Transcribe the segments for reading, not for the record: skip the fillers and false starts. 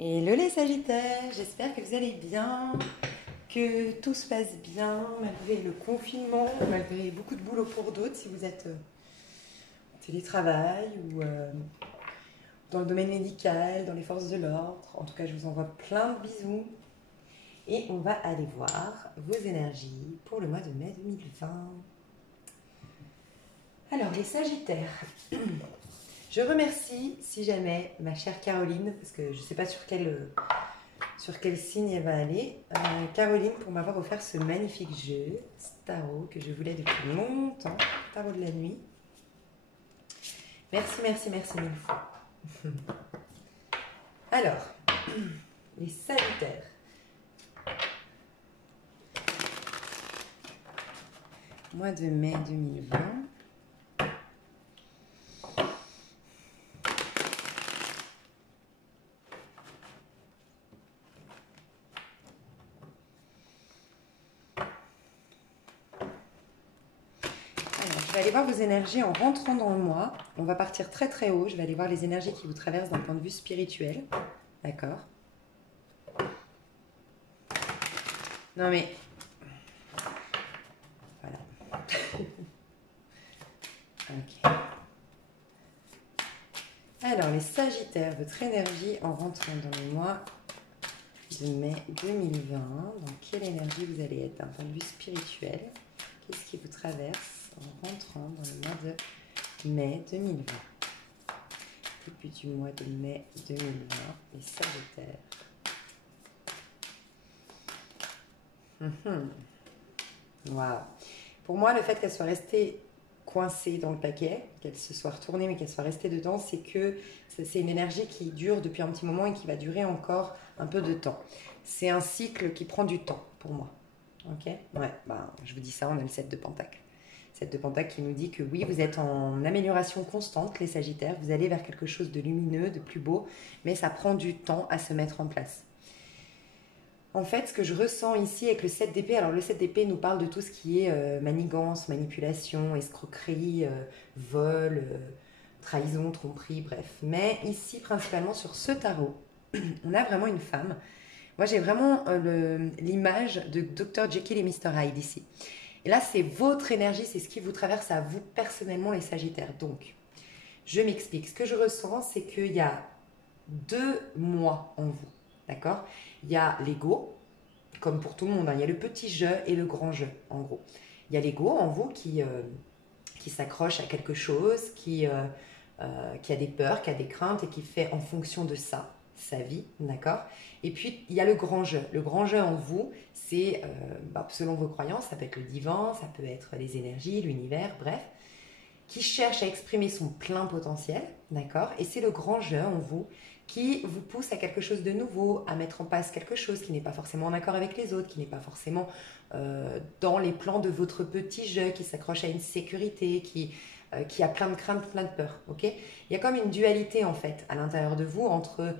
Hello les Sagittaires, j'espère que vous allez bien, que tout se passe bien malgré le confinement, malgré beaucoup de boulot pour d'autres si vous êtes en télétravail ou dans le domaine médical, dans les forces de l'ordre. En tout cas, je vous envoie plein de bisous et on va aller voir vos énergies pour le mois de mai 2020. Alors les Sagittaires, je remercie si jamais ma chère Caroline, parce que je ne sais pas sur quel signe elle va aller, Caroline pour m'avoir offert ce magnifique jeu, Tarot, que je voulais depuis longtemps, Tarot de la nuit. Merci, merci, merci mille fois. Alors, les Sagittaires. Mois de mai 2020. Je vais aller voir vos énergies en rentrant dans le mois. On va partir très très haut. Je vais aller voir les énergies qui vous traversent d'un point de vue spirituel. D'accord? Non mais... Voilà. Ok. Alors les Sagittaires, votre énergie en rentrant dans le mois de mai 2020. Dans quelle énergie vous allez être d'un point de vue spirituel? Qu'est-ce qui vous traverse en rentrant dans le mois de mai 2020? Début du mois de mai 2020, les Sagittaires. Waouh. Pour moi, le fait qu'elle soit restée coincée dans le paquet, qu'elle se soit retournée mais qu'elle soit restée dedans, c'est que c'est une énergie qui dure depuis un petit moment et qui va durer encore un peu de temps. C'est un cycle qui prend du temps pour moi. Ok? Ouais, ben, je vous dis ça, on a le 7 de Pentacle. 7 de Pentacle qui nous dit que oui, vous êtes en amélioration constante, les Sagittaires. Vous allez vers quelque chose de lumineux, de plus beau, mais ça prend du temps à se mettre en place. En fait, ce que je ressens ici avec le 7 d'épée, alors le 7 d'épée nous parle de tout ce qui est manigance, manipulation, escroquerie, vol, trahison, tromperie, bref. Mais ici, principalement sur ce tarot, on a vraiment une femme. Moi, j'ai vraiment l'image de Dr. Jekyll et Mr. Hyde ici. Et là, c'est votre énergie, c'est ce qui vous traverse à vous personnellement, les Sagittaires. Donc, je m'explique. Ce que je ressens, c'est qu'il y a deux moi en vous. D'accord? Il y a l'ego, comme pour tout le monde, hein. Il y a le petit je et le grand je, en gros. Il y a l'ego en vous qui s'accroche à quelque chose, qui a des peurs, qui a des craintes et qui fait en fonction de ça sa vie, d'accord? Et puis, il y a le grand je. Le grand je en vous, c'est, selon vos croyances, ça peut être le divin, ça peut être les énergies, l'univers, bref, qui cherche à exprimer son plein potentiel, d'accord? Et c'est le grand je en vous qui vous pousse à quelque chose de nouveau, à mettre en place quelque chose qui n'est pas forcément en accord avec les autres, qui n'est pas forcément dans les plans de votre petit je, qui s'accroche à une sécurité, qui a plein de craintes, plein de peurs, ok? Il y a comme une dualité en fait à l'intérieur de vous entre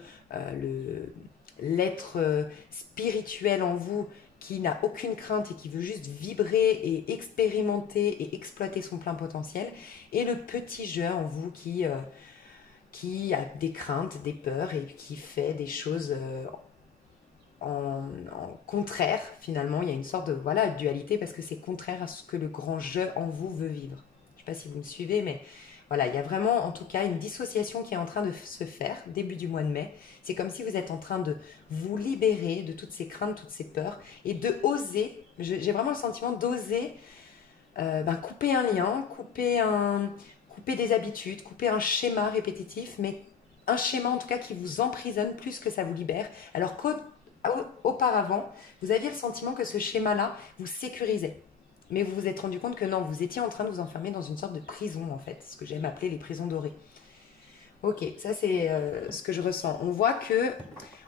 l'être spirituel en vous qui n'a aucune crainte et qui veut juste vibrer et expérimenter et exploiter son plein potentiel, et le petit je en vous qui a des craintes, des peurs et qui fait des choses en contraire finalement. Il y a une sorte de dualité parce que c'est contraire à ce que le grand je en vous veut vivre. Je ne sais pas si vous me suivez, mais voilà, il y a vraiment en tout cas une dissociation qui est en train de se faire début du mois de mai. C'est comme si vous êtes en train de vous libérer de toutes ces craintes, toutes ces peurs et de oser, j'ai vraiment le sentiment d'oser couper un lien, couper des habitudes, couper un schéma répétitif, mais un schéma en tout cas qui vous emprisonne plus que ça vous libère, alors qu'auparavant, vous aviez le sentiment que ce schéma-là vous sécurisait. Mais vous vous êtes rendu compte que non, vous étiez en train de vous enfermer dans une sorte de prison en fait, ce que j'aime appeler les prisons dorées. Ok, ça c'est ce que je ressens. On voit que,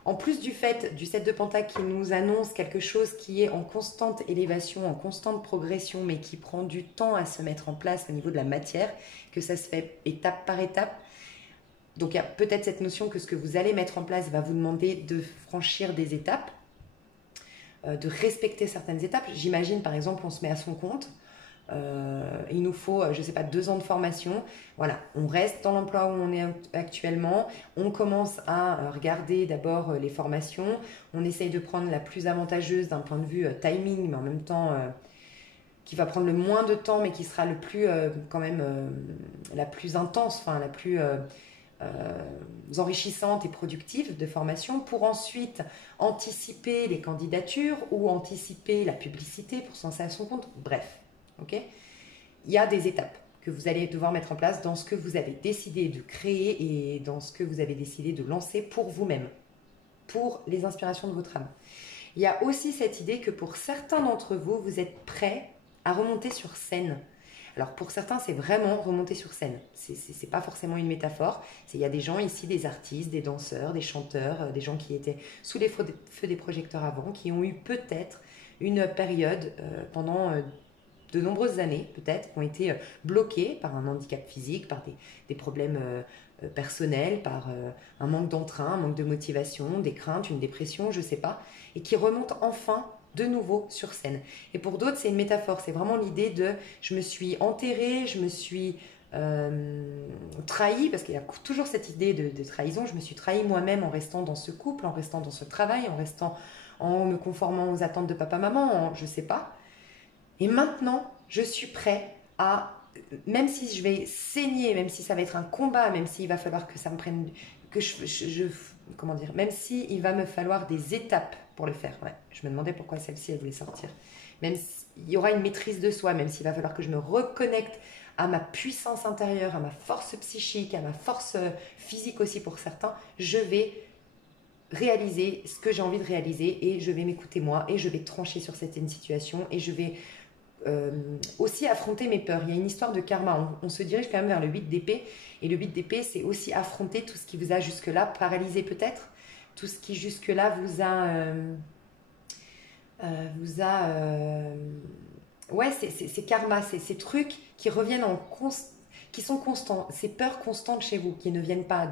en plus du fait du 7 de Pentacle qui nous annonce quelque chose qui est en constante élévation, en constante progression, mais qui prend du temps à se mettre en place au niveau de la matière, que ça se fait étape par étape. Donc il y a peut-être cette notion que ce que vous allez mettre en place va vous demander de franchir des étapes, de respecter certaines étapes. J'imagine par exemple on se met à son compte, il nous faut, je ne sais pas, 2 ans de formation. Voilà, on reste dans l'emploi où on est actuellement. On commence à regarder d'abord les formations. On essaye de prendre la plus avantageuse d'un point de vue timing, mais en même temps qui va prendre le moins de temps, mais qui sera le plus, quand même, la plus intense, enfin la plus enrichissante et productive de formation, pour ensuite anticiper les candidatures ou anticiper la publicité pour se lancer à son compte. Bref, ok. Il y a des étapes que vous allez devoir mettre en place dans ce que vous avez décidé de créer et dans ce que vous avez décidé de lancer pour vous-même, pour les inspirations de votre âme. Il y a aussi cette idée que pour certains d'entre vous, vous êtes prêts à remonter sur scène. Alors pour certains, c'est vraiment remonter sur scène. C'est pas forcément une métaphore. Il y a des gens ici, des artistes, des danseurs, des chanteurs, des gens qui étaient sous les feux des projecteurs avant, qui ont eu peut-être une période pendant de nombreuses années, peut-être, qui ont été bloqués par un handicap physique, par des problèmes personnels, par un manque d'entrain, un manque de motivation, des craintes, une dépression, je ne sais pas, et qui remontent enfin de nouveau sur scène. Et pour d'autres, c'est une métaphore, c'est vraiment l'idée de je me suis enterrée, je me suis trahie, parce qu'il y a toujours cette idée de trahison, je me suis trahie moi-même en restant dans ce couple, en restant dans ce travail, en me conformant aux attentes de papa-maman, je ne sais pas. Et maintenant, je suis prêt à, même si je vais saigner, même si ça va être un combat, même s'il va falloir que ça me prenne, comment dire, même s'il va me falloir des étapes pour le faire. Ouais, je me demandais pourquoi celle-ci, elle voulait sortir. Même s'il y aura une maîtrise de soi, même s'il va falloir que je me reconnecte à ma puissance intérieure, à ma force psychique, à ma force physique aussi pour certains, je vais réaliser ce que j'ai envie de réaliser et je vais m'écouter moi et je vais trancher sur certaines situations et je vais aussi affronter mes peurs. Il y a une histoire de karma. On se dirige quand même vers le 8 d'épée. Et le 8 d'épée, c'est aussi affronter tout ce qui vous a jusque-là paralysé peut-être. Tout ce qui jusque-là ouais, c'est karma. C'est ces trucs qui reviennent qui sont constants. Ces peurs constantes chez vous, qui ne viennent pas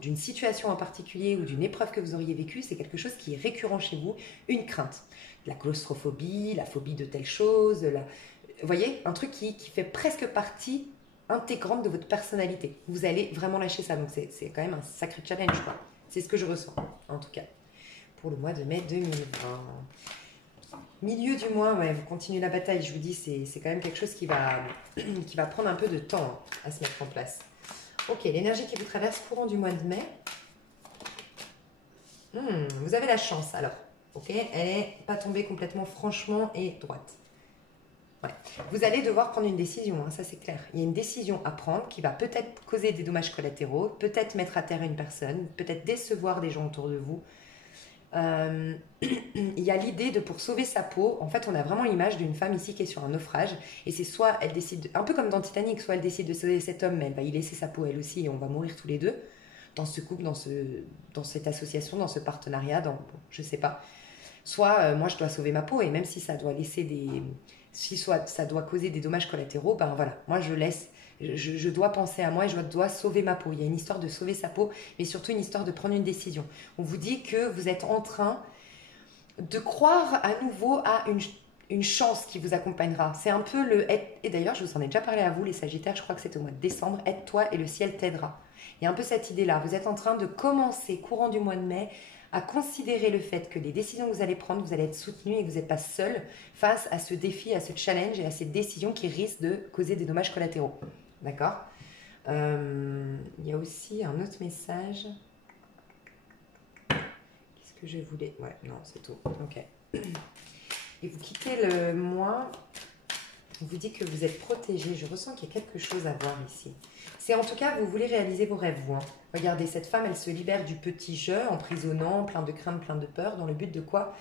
d'une situation en particulier ou d'une épreuve que vous auriez vécue. C'est quelque chose qui est récurrent chez vous. Une crainte. La claustrophobie, la phobie de telle chose, vous voyez, un truc qui fait presque partie intégrante de votre personnalité. Vous allez vraiment lâcher ça, donc c'est quand même un sacré challenge, quoi. C'est ce que je ressens, en tout cas, pour le mois de mai 2020. Milieu du mois, ouais, vous continuez la bataille, je vous dis, c'est quand même quelque chose qui va prendre un peu de temps à se mettre en place. Ok, l'énergie qui vous traverse courant du mois de mai. Vous avez la chance, alors. Ok, elle n'est pas tombée complètement franchement et droite. Ouais. Vous allez devoir prendre une décision, hein, ça c'est clair. Il y a une décision à prendre qui va peut-être causer des dommages collatéraux, peut-être mettre à terre une personne, peut-être décevoir des gens autour de vous. Il y a l'idée de, pour sauver sa peau, en fait on a vraiment l'image d'une femme ici qui est sur un naufrage et c'est soit elle décide, un peu comme dans Titanic, soit elle décide de sauver cet homme mais elle va y laisser sa peau elle aussi et on va mourir tous les deux dans ce couple, dans cette association, dans ce partenariat, je sais pas. Soit moi je dois sauver ma peau et même si ça doit soit ça doit causer des dommages collatéraux, ben voilà, moi je dois penser à moi et je dois sauver ma peau. Il y a une histoire de sauver sa peau, mais surtout une histoire de prendre une décision. On vous dit que vous êtes en train de croire à nouveau à une chance qui vous accompagnera. C'est un peu et d'ailleurs je vous en ai déjà parlé à vous les Sagittaires, je crois que c'était au mois de décembre, aide-toi et le ciel t'aidera. Il y a un peu cette idée-là, vous êtes en train de commencer courant du mois de mai à considérer le fait que les décisions que vous allez prendre, vous allez être soutenu et que vous n'êtes pas seul face à ce défi, à ce challenge et à ces décisions qui risquent de causer des dommages collatéraux. D'accord ? Il y a aussi un autre message. Qu'est-ce que je voulais ? Ouais, non, c'est tout. Ok. Et vous quittez le mois. On vous dit que vous êtes protégé. Je ressens qu'il y a quelque chose à voir ici. C'est en tout cas, vous voulez réaliser vos rêves, vous. Hein. Regardez, cette femme, elle se libère du petit jeu, emprisonnant, plein de craintes, plein de peur, dans le but de quoi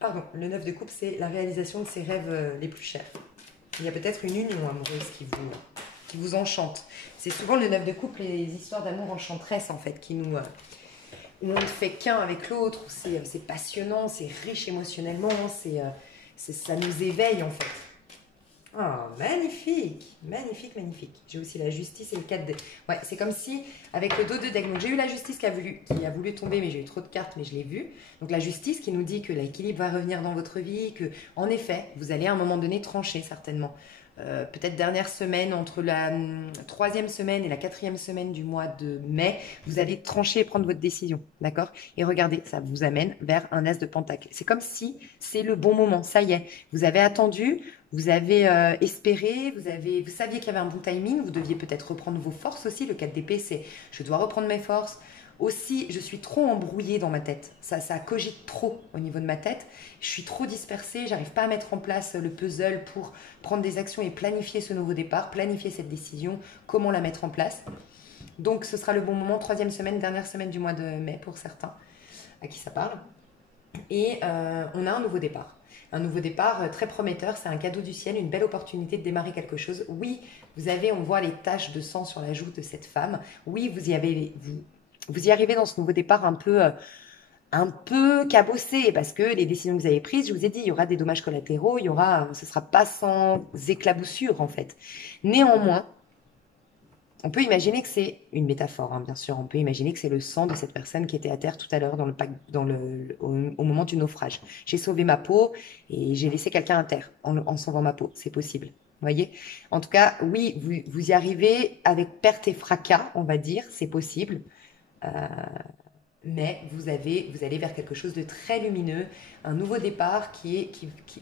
Pardon, le 9 de coupe, c'est la réalisation de ses rêves les plus chers. Il y a peut-être une union amoureuse qui vous enchante. C'est souvent le 9 de coupe, les histoires d'amour enchanteresses, en fait, où on ne fait qu'un avec l'autre, c'est passionnant, c'est riche émotionnellement, ça nous éveille, en fait. Oh, magnifique, magnifique, magnifique. J'ai aussi la justice et le 4 dés. Ouais, c'est comme si, avec le dos de deck, donc j'ai eu la justice qui a voulu tomber, mais j'ai eu trop de cartes, mais je l'ai vu. Donc la justice qui nous dit que l'équilibre va revenir dans votre vie, que, en effet, vous allez à un moment donné trancher, certainement. Peut-être dernière semaine, entre la troisième semaine et la quatrième semaine du mois de mai, vous allez trancher et prendre votre décision, d'accord? Et regardez, ça vous amène vers un as de pentacle. C'est comme si c'est le bon moment, ça y est. Vous avez attendu, vous avez espéré, vous saviez qu'il y avait un bon timing, vous deviez peut-être reprendre vos forces aussi. Le 4 d'épée, c'est je dois reprendre mes forces. Aussi, je suis trop embrouillée dans ma tête. Ça cogite trop au niveau de ma tête. Je suis trop dispersée, j'arrive pas à mettre en place le puzzle pour prendre des actions et planifier ce nouveau départ, planifier cette décision, comment la mettre en place. Donc ce sera le bon moment, troisième semaine, dernière semaine du mois de mai pour certains à qui ça parle. Et on a un nouveau départ. Un nouveau départ très prometteur, c'est un cadeau du ciel, une belle opportunité de démarrer quelque chose. Oui, on voit les taches de sang sur la joue de cette femme. Oui, vous y arrivez dans ce nouveau départ un peu cabossé parce que les décisions que vous avez prises, je vous ai dit, il y aura des dommages collatéraux, ce sera pas sans éclaboussure en fait. Néanmoins, on peut imaginer que c'est une métaphore, hein, bien sûr. On peut imaginer que c'est le sang de cette personne qui était à terre tout à l'heure au moment du naufrage. J'ai sauvé ma peau et j'ai laissé quelqu'un à terre en sauvant ma peau. C'est possible. Vous voyez? En tout cas, oui, vous y arrivez avec perte et fracas, on va dire. C'est possible. Euh, mais vous allez vers quelque chose de très lumineux, un nouveau départ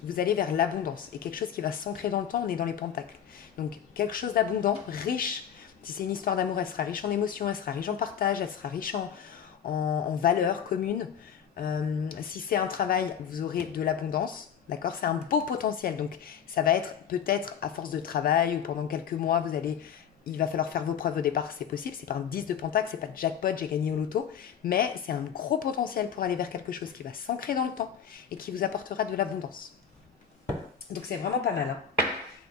vous allez vers l'abondance et quelque chose qui va s'ancrer dans le temps. On est dans les pentacles. Donc, quelque chose d'abondant, riche. Si c'est une histoire d'amour, elle sera riche en émotions, elle sera riche en partage, elle sera riche en valeurs communes. Si c'est un travail, vous aurez de l'abondance, d'accord? C'est un beau potentiel. Donc, ça va être peut-être à force de travail ou pendant quelques mois, il va falloir faire vos preuves au départ, c'est possible. C'est pas un 10 de pentacle, c'est pas jackpot, j'ai gagné au loto, mais c'est un gros potentiel pour aller vers quelque chose qui va s'ancrer dans le temps et qui vous apportera de l'abondance. Donc, c'est vraiment pas mal, hein.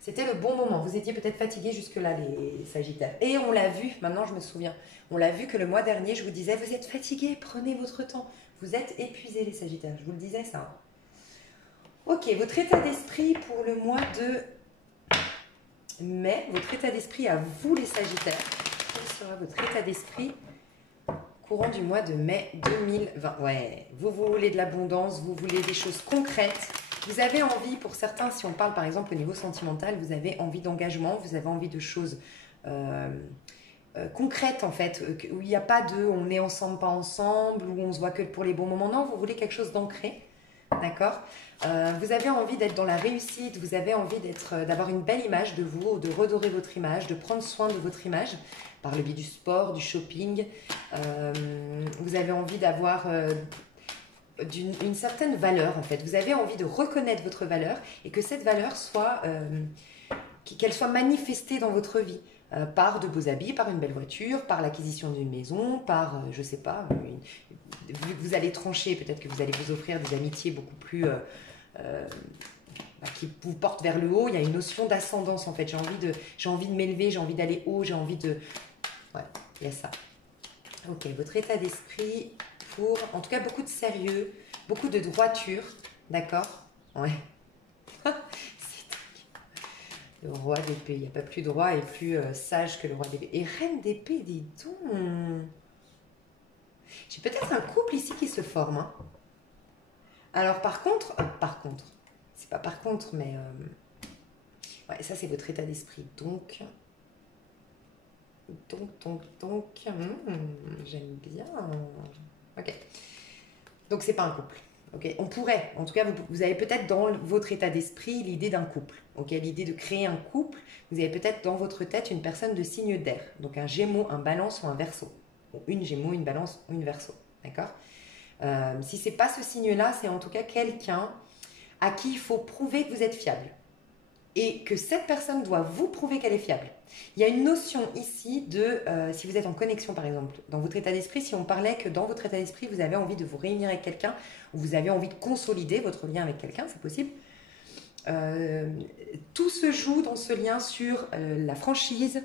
C'était le bon moment. Vous étiez peut-être fatigués jusque-là, les Sagittaires. Et on l'a vu, maintenant je me souviens, on l'a vu que le mois dernier, je vous disais, vous êtes fatigués, prenez votre temps. Vous êtes épuisés, les Sagittaires. Je vous le disais, ça. Ok, votre état d'esprit pour le mois de mai, votre état d'esprit à vous, les Sagittaires. Quel sera votre état d'esprit courant du mois de mai 2020? Ouais, vous voulez de l'abondance, vous voulez des choses concrètes. Vous avez envie, pour certains, si on parle par exemple au niveau sentimental, vous avez envie d'engagement, vous avez envie de choses concrètes en fait, où il n'y a pas de on est ensemble, pas ensemble, où on se voit que pour les bons moments. Non, vous voulez quelque chose d'ancré, d'accord? Vous avez envie d'être dans la réussite, vous avez envie d'avoir une belle image de vous, de redorer votre image, de prendre soin de votre image par le biais du sport, du shopping. Vous avez envie d'avoir une certaine valeur en fait. Vous avez envie de reconnaître votre valeur et que cette valeur qu'elle soit manifestée dans votre vie par de beaux habits, par une belle voiture, par l'acquisition d'une maison, par, je sais pas, vu que vous allez trancher, peut-être que vous allez vous offrir des amitiés beaucoup plus qui vous portent vers le haut. Il y a une notion d'ascendance en fait. J'ai envie de m'élever, j'ai envie d'aller haut, j'ai envie de... Ouais, il y a ça. Ok, votre état d'esprit pour, en tout cas, beaucoup de sérieux, beaucoup de droiture, d'accord? Ouais. Le roi d'épée, il n'y a pas plus droit et plus sage que le roi d'épée. Et reine d'épée, dis donc. J'ai peut-être un couple ici qui se forme, hein. Alors par contre, c'est pas par contre, mais ouais, ça c'est votre état d'esprit. Donc, j'aime bien. Ok. Donc c'est pas un couple. Ok. On pourrait, en tout cas, vous avez peut-être dans votre état d'esprit l'idée d'un couple. Ok. L'idée de créer un couple. Vous avez peut-être dans votre tête une personne de signe d'air. Donc un Gémeaux, un Balance ou un Verseau. Ou une Gémeaux, une Balance ou une Verseau. D'accord. Si c'est pas ce signe-là, c'est en tout cas quelqu'un à qui il faut prouver que vous êtes fiable. Et que cette personne doit vous prouver qu'elle est fiable. Il y a une notion ici de, si vous êtes en connexion par exemple, dans votre état d'esprit, si on parlait que dans votre état d'esprit, vous avez envie de vous réunir avec quelqu'un, ou vous avez envie de consolider votre lien avec quelqu'un, c'est possible. Tout se joue dans ce lien sur la franchise,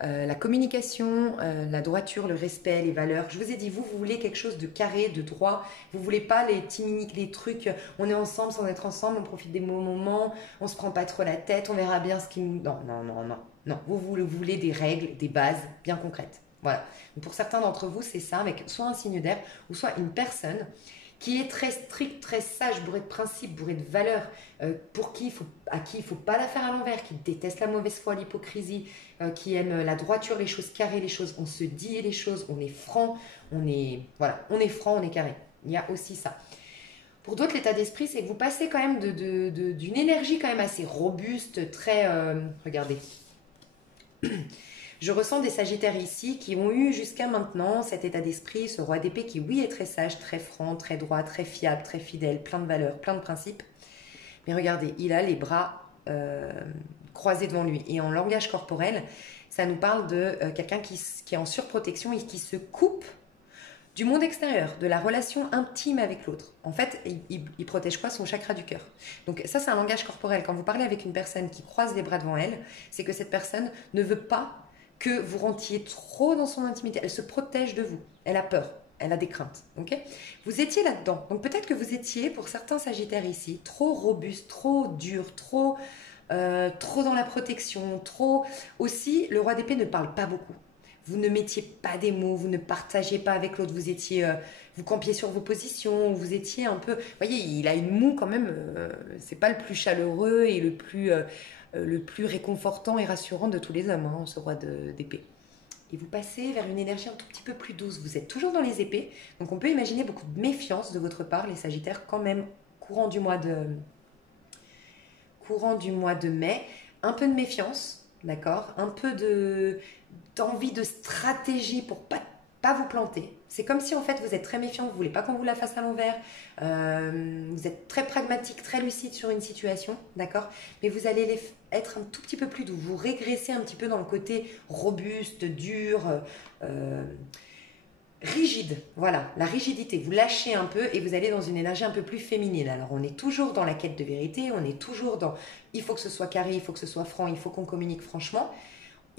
la communication, la droiture, le respect, les valeurs. Je vous ai dit, vous voulez quelque chose de carré, de droit. Vous voulez pas les timiniques, les trucs, on est ensemble sans être ensemble, on profite des bons moments, on se prend pas trop la tête, on verra bien ce qui nous... Non, non, non, non. Non, vous voulez des règles, des bases bien concrètes. Voilà. Donc pour certains d'entre vous, c'est ça, avec soit un signe d'air ou soit une personne qui est très stricte, très sage, bourrée de principes, bourrée de valeurs, à qui il ne faut pas la faire à l'envers, qui déteste la mauvaise foi, l'hypocrisie, qui aime la droiture, les choses carrées, les choses, on se dit les choses, on est franc, voilà, on est franc, on est carré. Il y a aussi ça. Pour d'autres, l'état d'esprit, c'est que vous passez quand même d'une énergie quand même assez robuste, très... regardez. Je ressens des sagittaires ici qui ont eu jusqu'à maintenant cet état d'esprit, ce roi d'épée qui, oui, est très sage, très franc, très droit, très fiable, très fidèle, plein de valeurs, plein de principes. Mais regardez, il a les bras croisés devant lui. Et en langage corporel, ça nous parle de quelqu'un qui est en surprotection et qui se coupe du monde extérieur, de la relation intime avec l'autre. En fait, il protège quoi? Son chakra du cœur. Donc ça, c'est un langage corporel. Quand vous parlez avec une personne qui croise les bras devant elle, c'est que cette personne ne veut pas que vous rentriez trop dans son intimité. Elle se protège de vous. Elle a peur. Elle a des craintes. Okay, vous étiez là-dedans. Donc peut-être que vous étiez, pour certains sagittaires ici, trop robuste, trop dur, trop dans la protection, trop... Aussi, le roi d'épée ne parle pas beaucoup. Vous ne mettiez pas des mots, vous ne partagiez pas avec l'autre, vous campiez sur vos positions, vous étiez un peu... Vous voyez, il a une moue quand même, c'est pas le plus chaleureux et le plus réconfortant et rassurant de tous les hommes, hein, ce roi d'épée. Et vous passez vers une énergie un tout petit peu plus douce. Vous êtes toujours dans les épées, donc on peut imaginer beaucoup de méfiance de votre part, les Sagittaires, quand même, courant du mois de mai. Un peu de méfiance, d'accord? Un peu d'envie de stratégie pour pas vous planter. C'est comme si en fait vous êtes très méfiant, vous ne voulez pas qu'on vous la fasse à l'envers, vous êtes très pragmatique, très lucide sur une situation, d'accord? Mais vous allez être un tout petit peu plus doux, vous régressez un petit peu dans le côté robuste, dur, rigide, voilà, la rigidité, vous lâchez un peu et vous allez dans une énergie un peu plus féminine. Alors on est toujours dans la quête de vérité, on est toujours dans il faut que ce soit carré, il faut que ce soit franc, il faut qu'on communique franchement.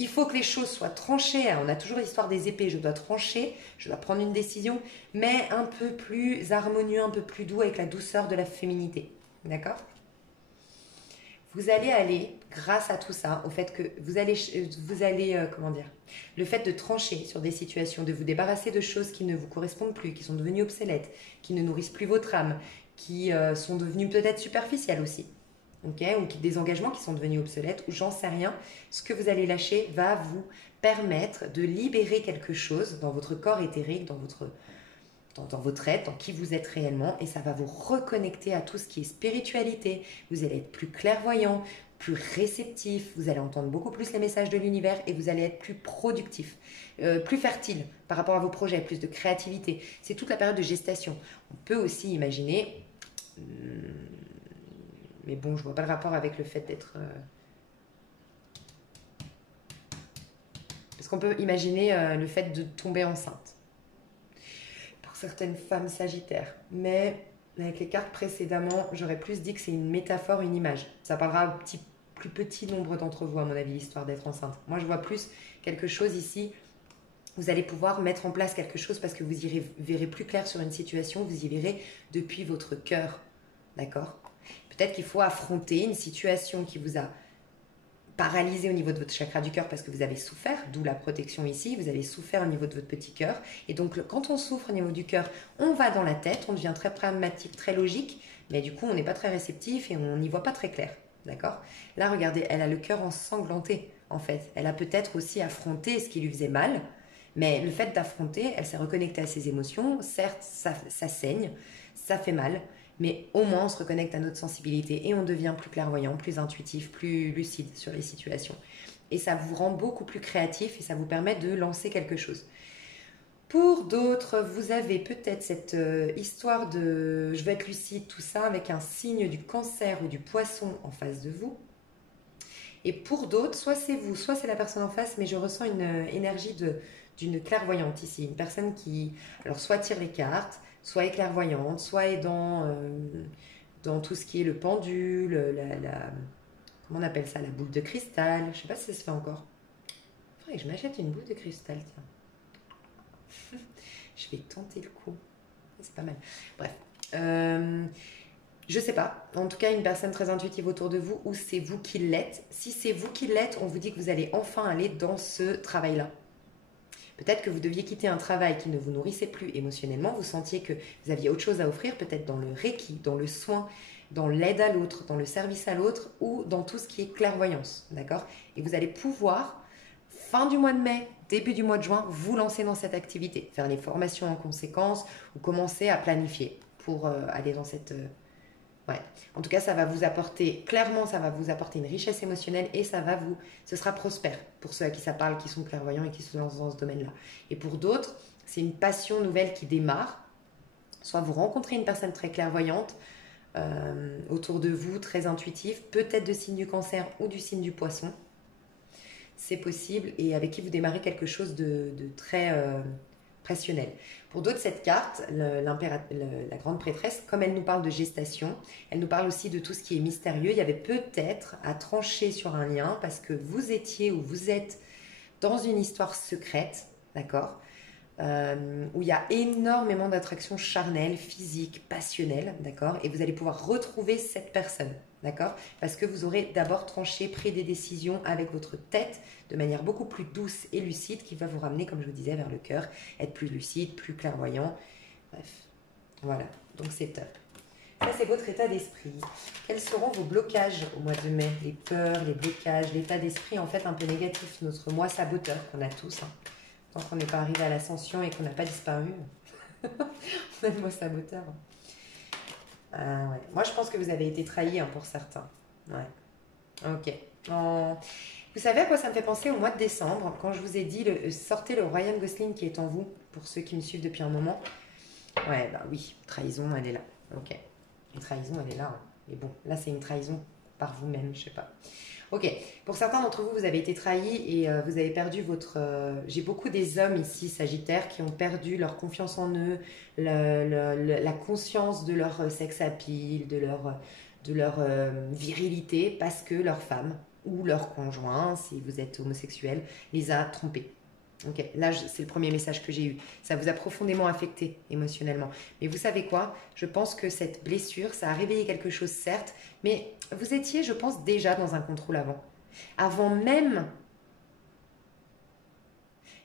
Il faut que les choses soient tranchées. On a toujours l'histoire des épées. Je dois trancher, je dois prendre une décision, mais un peu plus harmonieux, un peu plus doux avec la douceur de la féminité. D'accord? Vous allez aller, grâce à tout ça, au fait que vous allez comment dire, le fait de trancher sur des situations, de vous débarrasser de choses qui ne vous correspondent plus, qui sont devenues obsolètes, qui ne nourrissent plus votre âme, qui sont devenues peut-être superficielles aussi. Okay, ou des engagements qui sont devenus obsolètes, ou j'en sais rien, ce que vous allez lâcher va vous permettre de libérer quelque chose dans votre corps éthérique, dans votre être, dans qui vous êtes réellement, et ça va vous reconnecter à tout ce qui est spiritualité. Vous allez être plus clairvoyant, plus réceptif, vous allez entendre beaucoup plus les messages de l'univers et vous allez être plus productif, plus fertile par rapport à vos projets, plus de créativité. C'est toute la période de gestation. On peut aussi imaginer... mais bon, je vois pas le rapport avec le fait d'être... Parce qu'on peut imaginer le fait de tomber enceinte. Pour certaines femmes sagittaires. Mais avec les cartes précédemment, j'aurais plus dit que c'est une métaphore, une image. Ça parlera au plus petit nombre d'entre vous, à mon avis, l'histoire d'être enceinte. Moi, je vois plus quelque chose ici. Vous allez pouvoir mettre en place quelque chose parce que vous y verrez plus clair sur une situation. Vous y verrez depuis votre cœur. D'accord ? Peut-être qu'il faut affronter une situation qui vous a paralysé au niveau de votre chakra du cœur parce que vous avez souffert, d'où la protection ici, vous avez souffert au niveau de votre petit cœur. Et donc, quand on souffre au niveau du cœur, on va dans la tête, on devient très pragmatique, très logique, mais du coup, on n'est pas très réceptif et on n'y voit pas très clair. D'accord? Là, regardez, elle a le cœur ensanglanté, en fait. Elle a peut-être aussi affronté ce qui lui faisait mal, mais le fait d'affronter, elle s'est reconnectée à ses émotions. Certes, ça saigne, ça fait mal, mais au moins on se reconnecte à notre sensibilité et on devient plus clairvoyant, plus intuitif, plus lucide sur les situations. Et ça vous rend beaucoup plus créatif et ça vous permet de lancer quelque chose. Pour d'autres, vous avez peut-être cette histoire de je veux être lucide, tout ça, avec un signe du cancer ou du poisson en face de vous. Et pour d'autres, soit c'est vous, soit c'est la personne en face, mais je ressens une énergie d'une clairvoyante ici. Une personne qui, alors soit tire les cartes, soit est clairvoyante, soit est dans tout ce qui est le pendule, comment on appelle ça, la boule de cristal. Je ne sais pas si ça se fait encore. Faudrait que je m'achète une boule de cristal, tiens. Je vais tenter le coup. C'est pas mal. Bref. Je sais pas. En tout cas, une personne très intuitive autour de vous, ou c'est vous qui l'êtes. Si c'est vous qui l'êtes, on vous dit que vous allez enfin aller dans ce travail-là. Peut-être que vous deviez quitter un travail qui ne vous nourrissait plus émotionnellement. Vous sentiez que vous aviez autre chose à offrir, peut-être dans le reiki, dans le soin, dans l'aide à l'autre, dans le service à l'autre, ou dans tout ce qui est clairvoyance. D'accord? Et vous allez pouvoir, fin du mois de mai, début du mois de juin, vous lancer dans cette activité, faire les formations en conséquence, ou commencer à planifier pour aller dans cette... Ouais. En tout cas, ça va vous apporter, clairement, ça va vous apporter une richesse émotionnelle et ce sera prospère pour ceux à qui ça parle, qui sont clairvoyants et qui se lancent dans ce domaine-là. Et pour d'autres, c'est une passion nouvelle qui démarre. Soit vous rencontrez une personne très clairvoyante autour de vous, très intuitive, peut-être de signe du cancer ou du signe du poisson. C'est possible et avec qui vous démarrez quelque chose de très passionnel. Pour d'autres, cette carte, la grande prêtresse, comme elle nous parle de gestation, elle nous parle aussi de tout ce qui est mystérieux. Il y avait peut-être à trancher sur un lien parce que vous étiez ou vous êtes dans une histoire secrète, d'accord, où il y a énormément d'attractions charnelles, physiques, passionnelles, d'accord, et vous allez pouvoir retrouver cette personne, d'accord, parce que vous aurez d'abord tranché, pris des décisions avec votre tête de manière beaucoup plus douce et lucide qui va vous ramener, comme je vous disais, vers le cœur, être plus lucide, plus clairvoyant, bref, voilà, donc c'est top. Ça, c'est votre état d'esprit. Quels seront vos blocages au mois de mai? Les peurs, les blocages, l'état d'esprit en fait un peu négatif, notre moi saboteur qu'on a tous, hein. Tant qu'on n'est pas arrivé à l'ascension et qu'on n'a pas disparu, on a le moi saboteur. Ouais. Moi, je pense que vous avez été trahi, hein, pour certains. Ouais. Ok. Vous savez à quoi ça me fait penser au mois de décembre, quand je vous ai dit sortez le Ryan Gosling qui est en vous, pour ceux qui me suivent depuis un moment. Ouais, bah oui, trahison, elle est là. Ok. Une trahison, elle est là, hein. Mais bon, là, c'est une trahison par vous-même, je sais pas. Ok, pour certains d'entre vous, vous avez été trahis et vous avez perdu votre... J'ai beaucoup des hommes ici, Sagittaires, qui ont perdu leur confiance en eux, la conscience de leur sex appeal, de leur virilité, parce que leur femme ou leur conjoint, si vous êtes homosexuel, les a trompés. Ok, là, c'est le premier message que j'ai eu. Ça vous a profondément affecté émotionnellement. Mais vous savez quoi? Je pense que cette blessure, ça a réveillé quelque chose, certes, mais vous étiez, je pense, déjà dans un contrôle avant. Avant même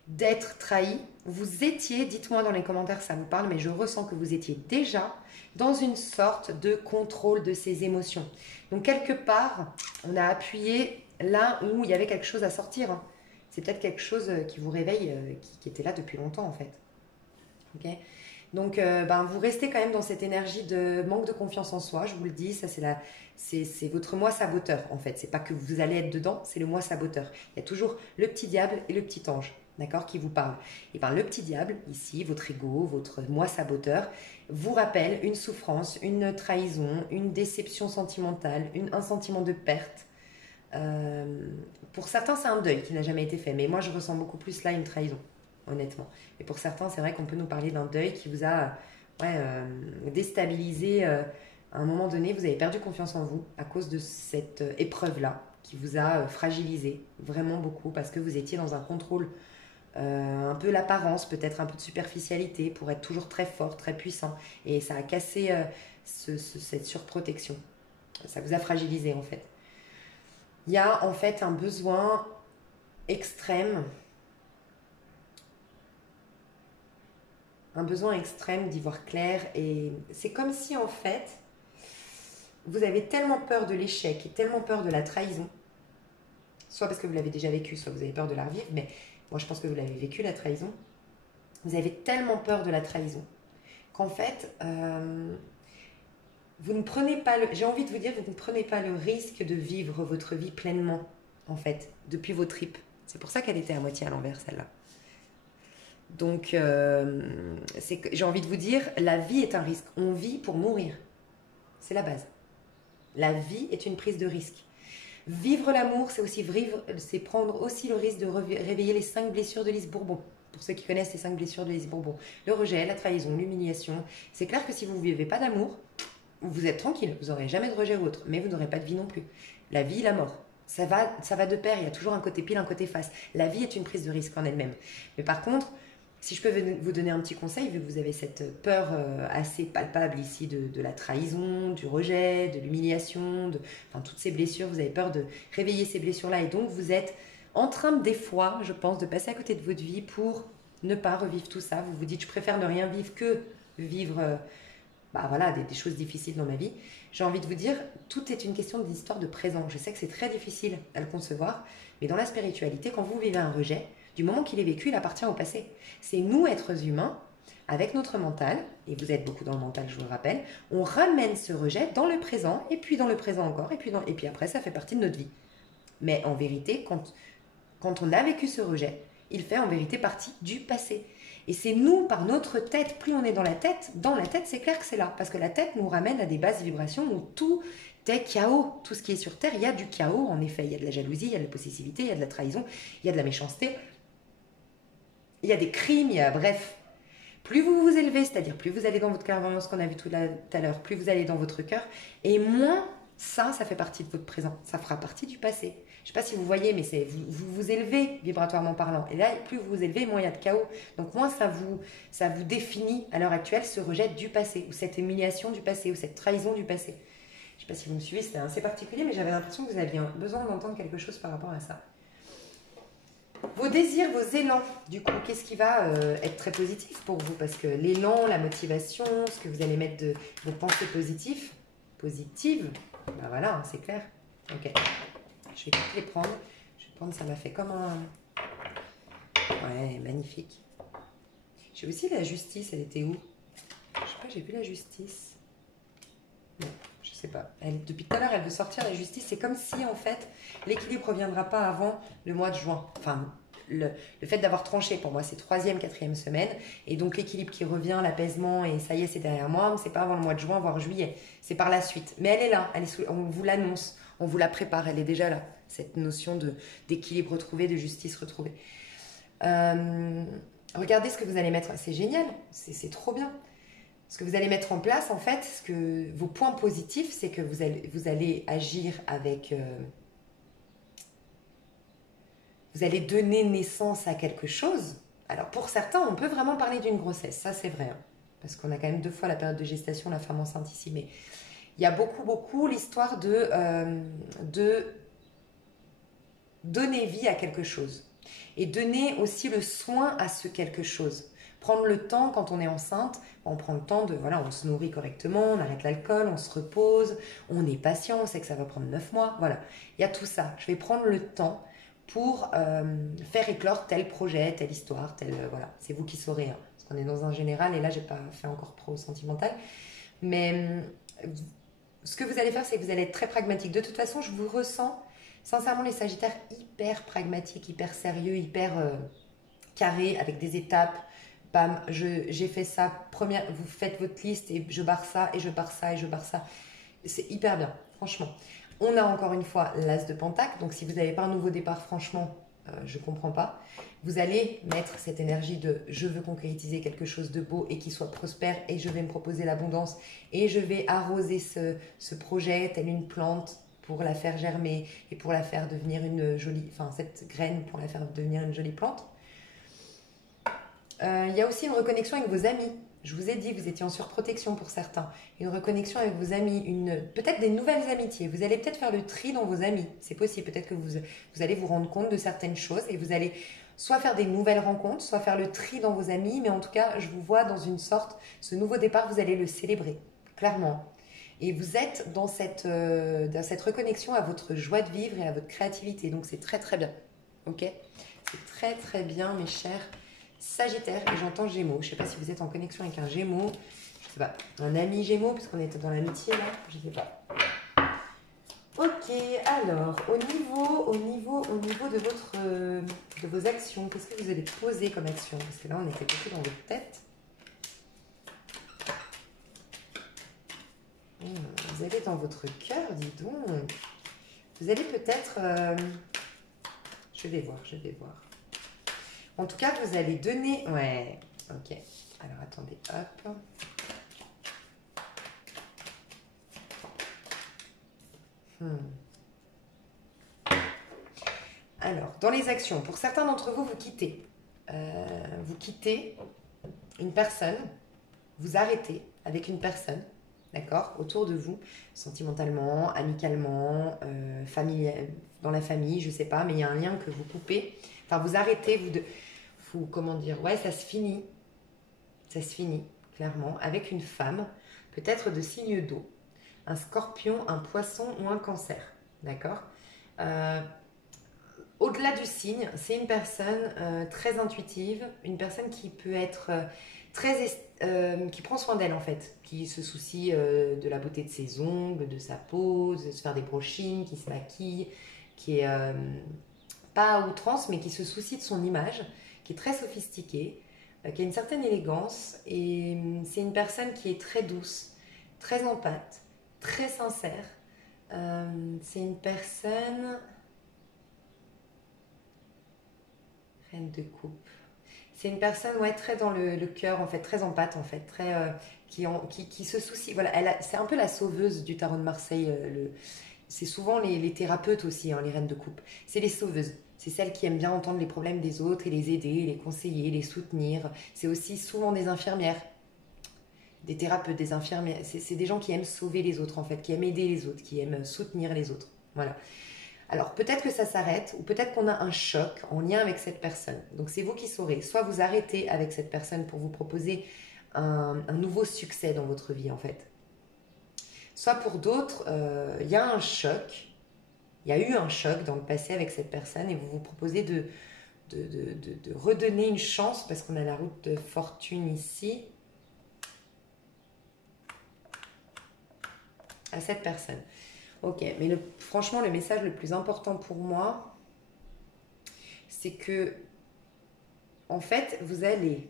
d'être trahi, vous étiez, dites-moi dans les commentaires si ça vous parle, mais je ressens que vous étiez déjà dans une sorte de contrôle de ces émotions. Donc, quelque part, on a appuyé là où il y avait quelque chose à sortir, hein. C'est peut-être quelque chose qui vous réveille, qui était là depuis longtemps en fait. Okay. Donc, vous restez quand même dans cette énergie de manque de confiance en soi, je vous le dis, ça c'est votre moi saboteur en fait. C'est pas que vous allez être dedans, c'est le moi saboteur. Il y a toujours le petit diable et le petit ange, d'accord, qui vous parlent. Et bien le petit diable, ici, votre ego, votre moi saboteur, vous rappelle une souffrance, une trahison, une déception sentimentale, un sentiment de perte. Pour certains, c'est un deuil qui n'a jamais été fait, mais moi, je ressens beaucoup plus là une trahison, honnêtement. Et pour certains, c'est vrai qu'on peut nous parler d'un deuil qui vous a déstabilisé. À un moment donné, vous avez perdu confiance en vous à cause de cette épreuve-là qui vous a fragilisé vraiment beaucoup parce que vous étiez dans un contrôle, un peu l'apparence, peut-être un peu de superficialité pour être toujours très fort, très puissant. Et ça a cassé cette surprotection. Ça vous a fragilisé en fait. Il y a en fait un besoin extrême d'y voir clair. Et c'est comme si en fait, vous avez tellement peur de l'échec et tellement peur de la trahison, soit parce que vous l'avez déjà vécu, soit vous avez peur de la revivre, mais moi je pense que vous l'avez vécu la trahison. Vous avez tellement peur de la trahison qu'en fait... vous ne prenez pas j'ai envie de vous dire, vous ne prenez pas le risque de vivre votre vie pleinement, en fait, depuis vos tripes. C'est pour ça qu'elle était à moitié à l'envers, celle-là. Donc, j'ai envie de vous dire, la vie est un risque. On vit pour mourir. C'est la base. La vie est une prise de risque. Vivre l'amour, c'est prendre aussi le risque de réveiller les 5 blessures de Lise Bourbon. Pour ceux qui connaissent les 5 blessures de Lise Bourbon. Le rejet, la trahison, l'humiliation. C'est clair que si vous ne vivez pas d'amour, vous êtes tranquille, vous n'aurez jamais de rejet ou autre, mais vous n'aurez pas de vie non plus. La vie, la mort, ça va de pair. Il y a toujours un côté pile, un côté face. La vie est une prise de risque en elle-même. Mais par contre, si je peux vous donner un petit conseil, vu que vous avez cette peur assez palpable ici de la trahison, du rejet, de l'humiliation, enfin toutes ces blessures, vous avez peur de réveiller ces blessures-là et donc vous êtes en train des fois, je pense, de passer à côté de votre vie pour ne pas revivre tout ça. Vous vous dites, je préfère ne rien vivre que vivre voilà, des choses difficiles dans ma vie. J'ai envie de vous dire, tout est une question d'histoire de présent. Je sais que c'est très difficile à le concevoir, mais dans la spiritualité, quand vous vivez un rejet, du moment qu'il est vécu, il appartient au passé. C'est nous, êtres humains, avec notre mental, et vous êtes beaucoup dans le mental, je vous le rappelle, on ramène ce rejet dans le présent, et puis dans le présent encore, et puis après, ça fait partie de notre vie. Mais en vérité, quand on a vécu ce rejet, il fait en vérité partie du passé. Et c'est nous, par notre tête, plus on est dans la tête, c'est clair que c'est là. Parce que la tête nous ramène à des basses vibrations où tout est chaos. Tout ce qui est sur Terre, il y a du chaos, en effet. Il y a de la jalousie, il y a de la possessivité, il y a de la trahison, il y a de la méchanceté, il y a des crimes, bref. Plus vous vous élevez, c'est-à-dire plus vous allez dans votre clairvoyance qu'on a vu tout à l'heure, plus vous allez dans votre cœur, et moins ça fait partie de votre présent. Ça fera partie du passé. Je ne sais pas si vous voyez, mais vous vous élevez vibratoirement parlant. Et là, plus vous vous élevez, moins il y a de chaos. Donc moins ça vous définit à l'heure actuelle ce rejet du passé, ou cette humiliation du passé, ou cette trahison du passé. Je ne sais pas si vous me suivez, c'était assez particulier, mais j'avais l'impression que vous aviez besoin d'entendre quelque chose par rapport à ça. Vos désirs, vos élans, du coup, qu'est-ce qui va être très positif pour vous? Parce que l'élan, la motivation, ce que vous allez mettre de vos pensées positives, ben voilà, c'est clair. Ok. Je vais toutes les prendre. Je vais prendre, ça m'a fait comme un... Ouais, magnifique. J'ai aussi la justice, elle était où? Je sais pas, j'ai vu la justice. Non, je sais pas. Depuis tout à l'heure, elle veut sortir la justice. C'est comme si, en fait, l'équilibre ne reviendra pas avant le mois de juin. Enfin, le fait d'avoir tranché, pour moi, c'est 3e, 4e semaine. Et donc, l'équilibre qui revient, l'apaisement, et ça y est, c'est derrière moi. C'est pas avant le mois de juin, voire juillet. C'est par la suite. Mais elle est là. On vous l'annonce. On vous la prépare. Elle est déjà là. Cette notion d'équilibre retrouvé, de justice retrouvée. Regardez ce que vous allez mettre. C'est génial. C'est trop bien. Ce que vous allez mettre en place, en fait, vos points positifs, c'est que vous allez agir avec... vous allez donner naissance à quelque chose. Alors, pour certains, on peut vraiment parler d'une grossesse. Ça, c'est vrai. Hein, parce qu'on a quand même 2 fois la période de gestation, la femme enceinte ici. Mais il y a beaucoup l'histoire de donner vie à quelque chose. Et donner aussi le soin à ce quelque chose. Prendre le temps quand on est enceinte, on prend le temps on se nourrit correctement, on arrête l'alcool, on se repose, on est patient, on sait que ça va prendre 9 mois, voilà. Il y a tout ça. Je vais prendre le temps pour faire éclore tel projet, telle histoire, voilà. C'est vous qui saurez, hein, parce qu'on est dans un général, et là, j'ai pas fait encore pro sentimental. Mais ce que vous allez faire, c'est que vous allez être très pragmatique. De toute façon, je vous ressens, sincèrement, les Sagittaires hyper pragmatiques, hyper sérieux, hyper carrés, avec des étapes. Bam, j'ai fait ça, vous faites votre liste et je barre ça, et je barre ça, et je barre ça. C'est hyper bien, franchement. On a encore une fois l'As de Pentacle, donc si vous n'avez pas un nouveau départ, franchement, je ne comprends pas. Vous allez mettre cette énergie de je veux concrétiser quelque chose de beau et qui soit prospère, et je vais me proposer l'abondance, et je vais arroser ce projet telle une plante pour la faire germer et pour la faire devenir une jolie, enfin cette graine pour la faire devenir une jolie plante. Il y a aussi une reconnexion avec vos amis. Je vous ai dit, vous étiez en surprotection pour certains. Une reconnexion avec vos amis, peut-être des nouvelles amitiés. Vous allez peut-être faire le tri dans vos amis. C'est possible. Peut-être que vous allez vous rendre compte de certaines choses et vous allez soit faire des nouvelles rencontres, soit faire le tri dans vos amis. Mais en tout cas, je vous vois dans une sorte, ce nouveau départ, vous allez le célébrer, clairement. Et vous êtes dans cette reconnexion à votre joie de vivre et à votre créativité. Donc, c'est très, très bien. Ok ? C'est très, très bien, mes chers Sagittaire, et j'entends Gémeaux. Je ne sais pas si vous êtes en connexion avec un Gémeaux, je sais pas, un ami Gémeaux, puisqu'on était dans l'amitié là, je ne sais pas. Ok, alors, au niveau de vos actions, qu'est-ce que vous allez poser comme action? Parce que là, on était beaucoup dans votre tête. Vous allez dans votre cœur, dis donc. Vous allez peut-être... je vais voir. En tout cas, vous allez donner... Ouais, ok. Alors, attendez, hop. dans les actions, pour certains d'entre vous, vous quittez. Vous quittez une personne, vous arrêtez avec une personne, d'accord, autour de vous, sentimentalement, amicalement, dans la famille, je sais pas, mais il y a un lien que vous coupez. Enfin, vous arrêtez, comment dire, ouais, ça se finit, clairement, avec une femme, peut-être de signe d'eau, un scorpion, un poisson ou un cancer, d'accord. Au-delà du signe, c'est une personne très intuitive, une personne qui peut être qui prend soin d'elle en fait, qui se soucie de la beauté de ses ongles, de sa peau, de se faire des brushings, qui se maquille, qui est pas à outrance, mais qui se soucie de son image, qui est très sophistiquée, qui a une certaine élégance, et c'est une personne qui est très douce, très empathe, très sincère. C'est une personne... Reine de coupe. C'est une personne très dans le cœur, en fait, très empathe, en fait, très, qui se soucie. Voilà, c'est un peu la sauveuse du tarot de Marseille. C'est souvent les thérapeutes aussi, hein, les reines de coupe. C'est les sauveuses. C'est celles qui aiment bien entendre les problèmes des autres et les aider, les conseiller, les soutenir. C'est aussi souvent des infirmières, des thérapeutes, des infirmières. C'est des gens qui aiment sauver les autres, en fait, qui aiment aider les autres, qui aiment soutenir les autres. Voilà. Alors peut-être que ça s'arrête ou peut-être qu'on a un choc en lien avec cette personne. Donc c'est vous qui saurez. Soit vous arrêtez avec cette personne pour vous proposer un nouveau succès dans votre vie en fait. Soit pour d'autres, il y a un choc. Il y a eu un choc dans le passé avec cette personne et vous vous proposez de redonner une chance parce qu'on a la route de fortune ici à cette personne. Ok, mais franchement, le message le plus important pour moi, c'est que, en fait, vous allez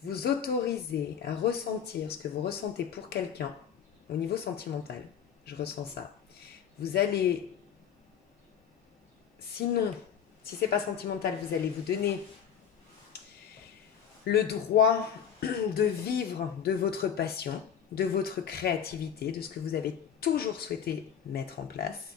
vous autoriser à ressentir ce que vous ressentez pour quelqu'un au niveau sentimental. Je ressens ça. Vous allez, sinon, si c'est pas sentimental, vous allez vous donner le droit de vivre de votre passion, de votre créativité, de ce que vous avez toujours souhaité mettre en place.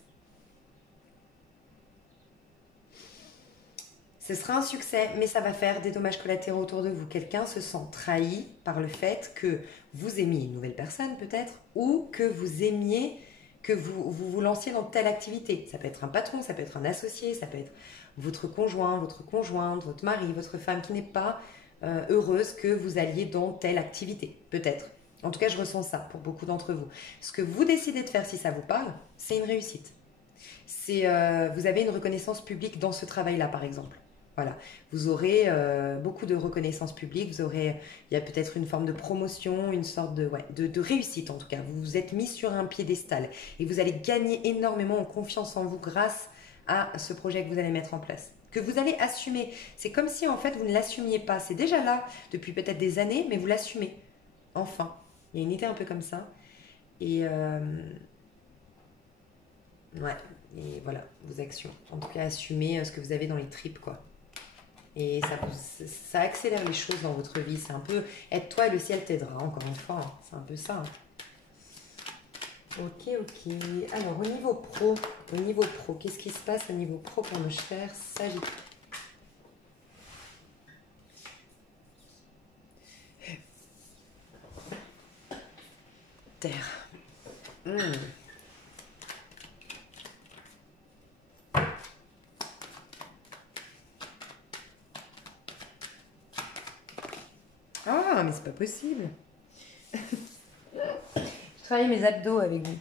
Ce sera un succès, mais ça va faire des dommages collatéraux autour de vous. Quelqu'un se sent trahi par le fait que vous aimiez une nouvelle personne peut-être, ou que vous aimiez, que vous lanciez dans telle activité. Ça peut être un patron, ça peut être un associé, ça peut être votre conjoint, votre conjointe, votre mari, votre femme qui n'est pas heureuse que vous alliez dans telle activité, peut-être. En tout cas, je ressens ça pour beaucoup d'entre vous. Ce que vous décidez de faire, si ça vous parle, c'est une réussite. Vous avez une reconnaissance publique dans ce travail-là, par exemple. Voilà. Vous aurez beaucoup de reconnaissance publique, il y a peut-être une forme de promotion, une sorte de réussite en tout cas. Vous vous êtes mis sur un piédestal et vous allez gagner énormément en confiance en vous grâce à ce projet que vous allez mettre en place. Que vous allez assumer. C'est comme si en fait vous ne l'assumiez pas. C'est déjà là depuis peut-être des années, mais vous l'assumez. Enfin. Il y a une idée un peu comme ça. Et et voilà, vos actions. En tout cas, assumez ce que vous avez dans les tripes, quoi. Et ça accélère les choses dans votre vie. C'est un peu, aide-toi et le ciel t'aidera, encore une fois. Hein. C'est un peu ça. Hein. Ok. Alors, au niveau pro, qu'est-ce qui se passe au niveau pro pour nos chers Sagittaires? Terre. Ah, mais c'est pas possible. Je travaille mes abdos avec vous.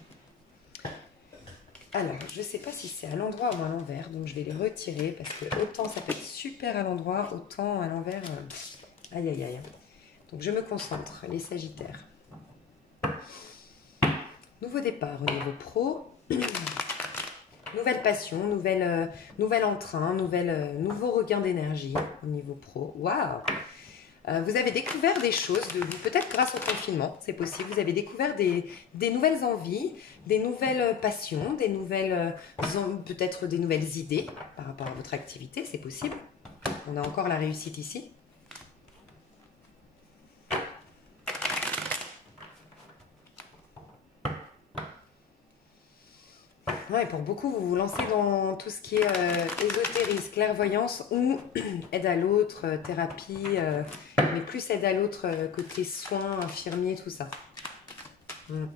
Alors, je sais pas si c'est à l'endroit ou à l'envers, donc je vais les retirer parce que autant ça peut être super à l'endroit, autant à l'envers. Aïe, aïe, aïe. Donc, je me concentre, les Sagittaires. Nouveau départ au niveau pro. Nouvelle passion, nouvel entrain, nouveau regain d'énergie au niveau pro. Waouh! Vous avez découvert des choses de vous, peut-être grâce au confinement, c'est possible. Vous avez découvert des nouvelles envies, des nouvelles passions, peut-être des nouvelles idées par rapport à votre activité, c'est possible. On a encore la réussite ici. Ouais, pour beaucoup, vous vous lancez dans tout ce qui est ésotérisme, clairvoyance ou aide à l'autre, thérapie, mais plus aide à l'autre côté soins, infirmiers, tout ça. Mm.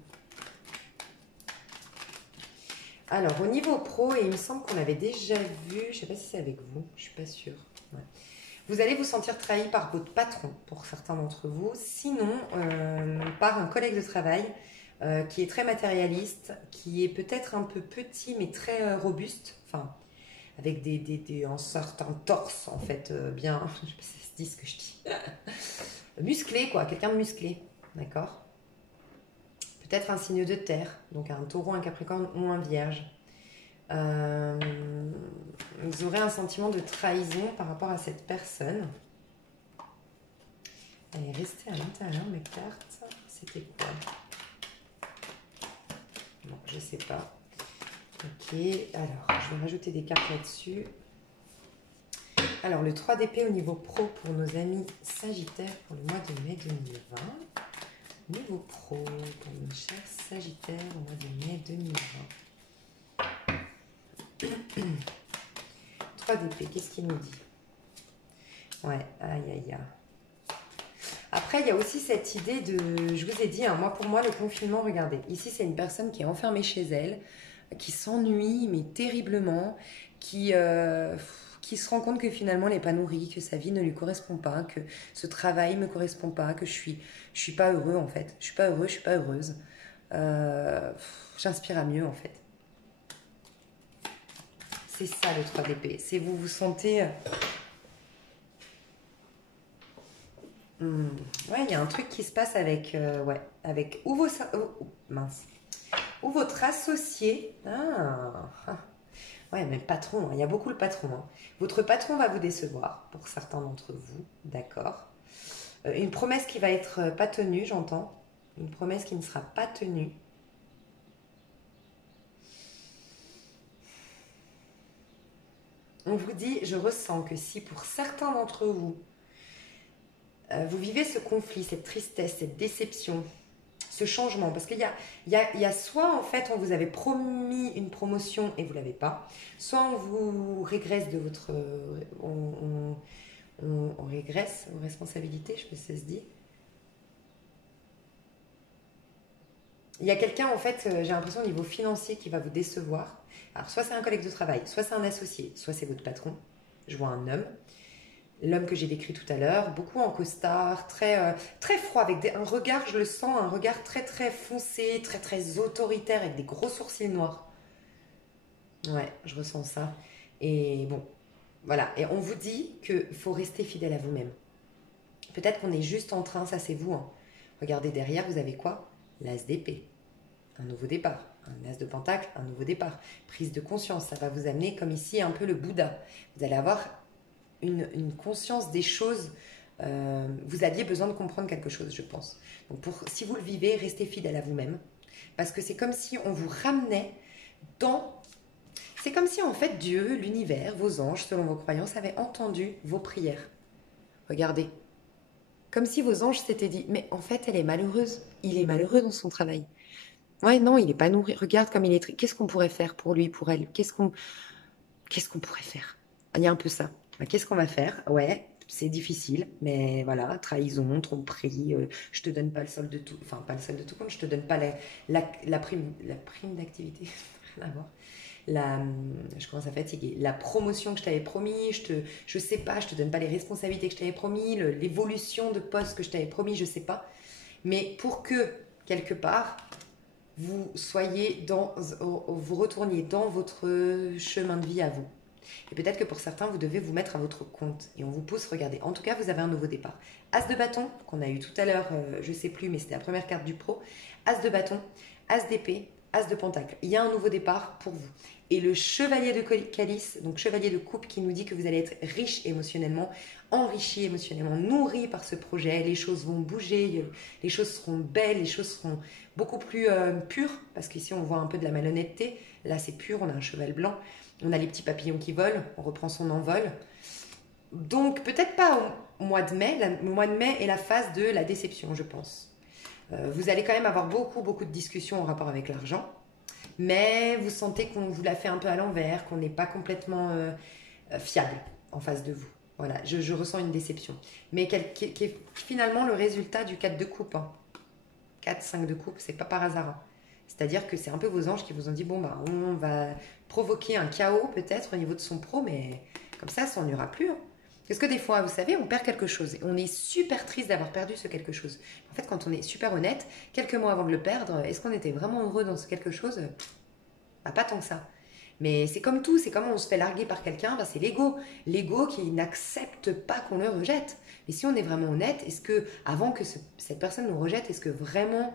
Alors, au niveau pro, et il me semble qu'on l'avait déjà vu, je ne sais pas si c'est avec vous, je ne suis pas sûre. Ouais. Vous allez vous sentir trahi par votre patron, pour certains d'entre vous, sinon par un collègue de travail qui est très matérialiste, qui est peut-être un peu petit mais très robuste, enfin avec un certain torse en fait, bien, je sais pas si ça se dit ce que je dis, musclé quoi, quelqu'un de musclé, d'accord? Peut-être un signe de terre, donc un taureau, un capricorne ou un vierge. Euh, vous aurez un sentiment de trahison par rapport à cette personne. Allez, restez à l'intérieur mes cartes. C'était quoi? Bon, je sais pas. Ok, alors je vais rajouter des cartes là-dessus. Alors le 3 d'épée au niveau pro pour nos amis Sagittaires pour le mois de mai 2020. Niveau pro pour nos chers Sagittaires au mois de mai 2020. 3 d'épée, qu'est-ce qu'il nous dit? Ouais, aïe aïe aïe. Après, il y a aussi cette idée de, je vous ai dit, hein, moi pour moi le confinement, regardez, ici c'est une personne qui est enfermée chez elle, qui s'ennuie mais terriblement, qui se rend compte que finalement elle n'est pas nourrie, que sa vie ne lui correspond pas, que ce travail ne me correspond pas, que je suis pas heureux en fait, je suis pas heureux, je suis pas heureuse. J'inspire à mieux en fait. C'est ça le 3 d'épée, c'est vous vous sentez... Ouais, il y a un truc qui se passe avec, ouais, avec mince, ou votre associé. Ouais, mais le patron, hein, il y a beaucoup le patron. Hein. Votre patron va vous décevoir, pour certains d'entre vous, d'accord. Une promesse qui va être pas tenue, j'entends. Une promesse qui ne sera pas tenue. On vous dit, je ressens que si pour certains d'entre vous, vous vivez ce conflit, cette tristesse, cette déception, ce changement, parce qu'il y a soit en fait on vous avait promis une promotion et vous l'avez pas, soit on vous régresse de votre... on régresse aux responsabilités, je sais pas si ça se dit. Il y a quelqu'un en fait, j'ai l'impression au niveau financier qui va vous décevoir. Alors soit c'est un collègue de travail, soit c'est un associé, soit c'est votre patron. Je vois un homme. L'homme que j'ai décrit tout à l'heure, beaucoup en costard, très froid, avec un regard, je le sens, un regard très très foncé, très très autoritaire, avec des gros sourcils noirs. Ouais, je ressens ça. Et bon, voilà. Et on vous dit qu'il faut rester fidèle à vous-même. Peut-être qu'on est juste en train, ça c'est vous. Hein. Regardez derrière, vous avez quoi? L'as d'épée. Un nouveau départ. Un as de pentacle, un nouveau départ. Prise de conscience, ça va vous amener comme ici un peu le Bouddha. Vous allez avoir une conscience des choses. Vous aviez besoin de comprendre quelque chose, je pense. Donc si vous le vivez, restez fidèle à vous-même. Parce que c'est comme si on vous ramenait dans... C'est comme si en fait Dieu, l'univers, vos anges, selon vos croyances, avaient entendu vos prières. Regardez. Comme si vos anges s'étaient dit, mais en fait elle est malheureuse. Il est malheureux dans son travail. Ouais, non, il n'est pas nourri. Regarde comme il est... Qu'est-ce qu'on pourrait faire pour lui, pour elle? Qu'est-ce qu'on pourrait faire? Il y a un peu ça. Qu'est-ce qu'on va faire? Ouais, c'est difficile, mais voilà, trahison, tromperie, je te donne pas le solde de tout, enfin pas le solde de tout compte, je te donne pas la prime d'activité, rien à voir. Je commence à fatiguer. La promotion que je t'avais promis, je sais pas, je te donne pas les responsabilités que je t'avais promis, l'évolution de poste que je t'avais promis, je sais pas. Mais pour que quelque part vous vous retourniez dans votre chemin de vie à vous. Et peut-être que pour certains, vous devez vous mettre à votre compte. Et on vous pousse, regardez. En tout cas, vous avez un nouveau départ. As de bâton, qu'on a eu tout à l'heure, je ne sais plus, mais c'était la première carte du pro. As de bâton, as d'épée, as de pentacle. Il y a un nouveau départ pour vous. Et le chevalier de calice, donc chevalier de coupe, qui nous dit que vous allez être riche émotionnellement, enrichi émotionnellement, nourri par ce projet. Les choses vont bouger, les choses seront belles, les choses seront beaucoup plus pures. Parce qu'ici, on voit un peu de la malhonnêteté. Là, c'est pur, on a un cheval blanc. On a les petits papillons qui volent, on reprend son envol. Donc, peut-être pas au mois de mai. Le mois de mai est la phase de la déception, je pense. Vous allez quand même avoir beaucoup de discussions en rapport avec l'argent. mais vous sentez qu'on vous l'a fait un peu à l'envers, qu'on n'est pas complètement fiable en face de vous. Voilà, je ressens une déception. Mais qui est finalement le résultat du 4 de coupe. Hein. 4, 5 de coupe, c'est pas par hasard. Hein. C'est-à-dire que c'est un peu vos anges qui vous ont dit, bon, bah, on va provoquer un chaos peut-être au niveau de son pro, mais comme ça n'y aura plus. Hein. Parce que des fois, vous savez, on perd quelque chose. Et on est super triste d'avoir perdu ce quelque chose. En fait, quand on est super honnête, quelques mois avant de le perdre, est-ce qu'on était vraiment heureux dans ce quelque chose? Bah, pas tant que ça. Mais c'est comme tout, c'est comme on se fait larguer par quelqu'un, bah, c'est l'ego. L'ego qui n'accepte pas qu'on le rejette. Mais si on est vraiment honnête, est-ce que, avant que cette personne nous rejette, est-ce que vraiment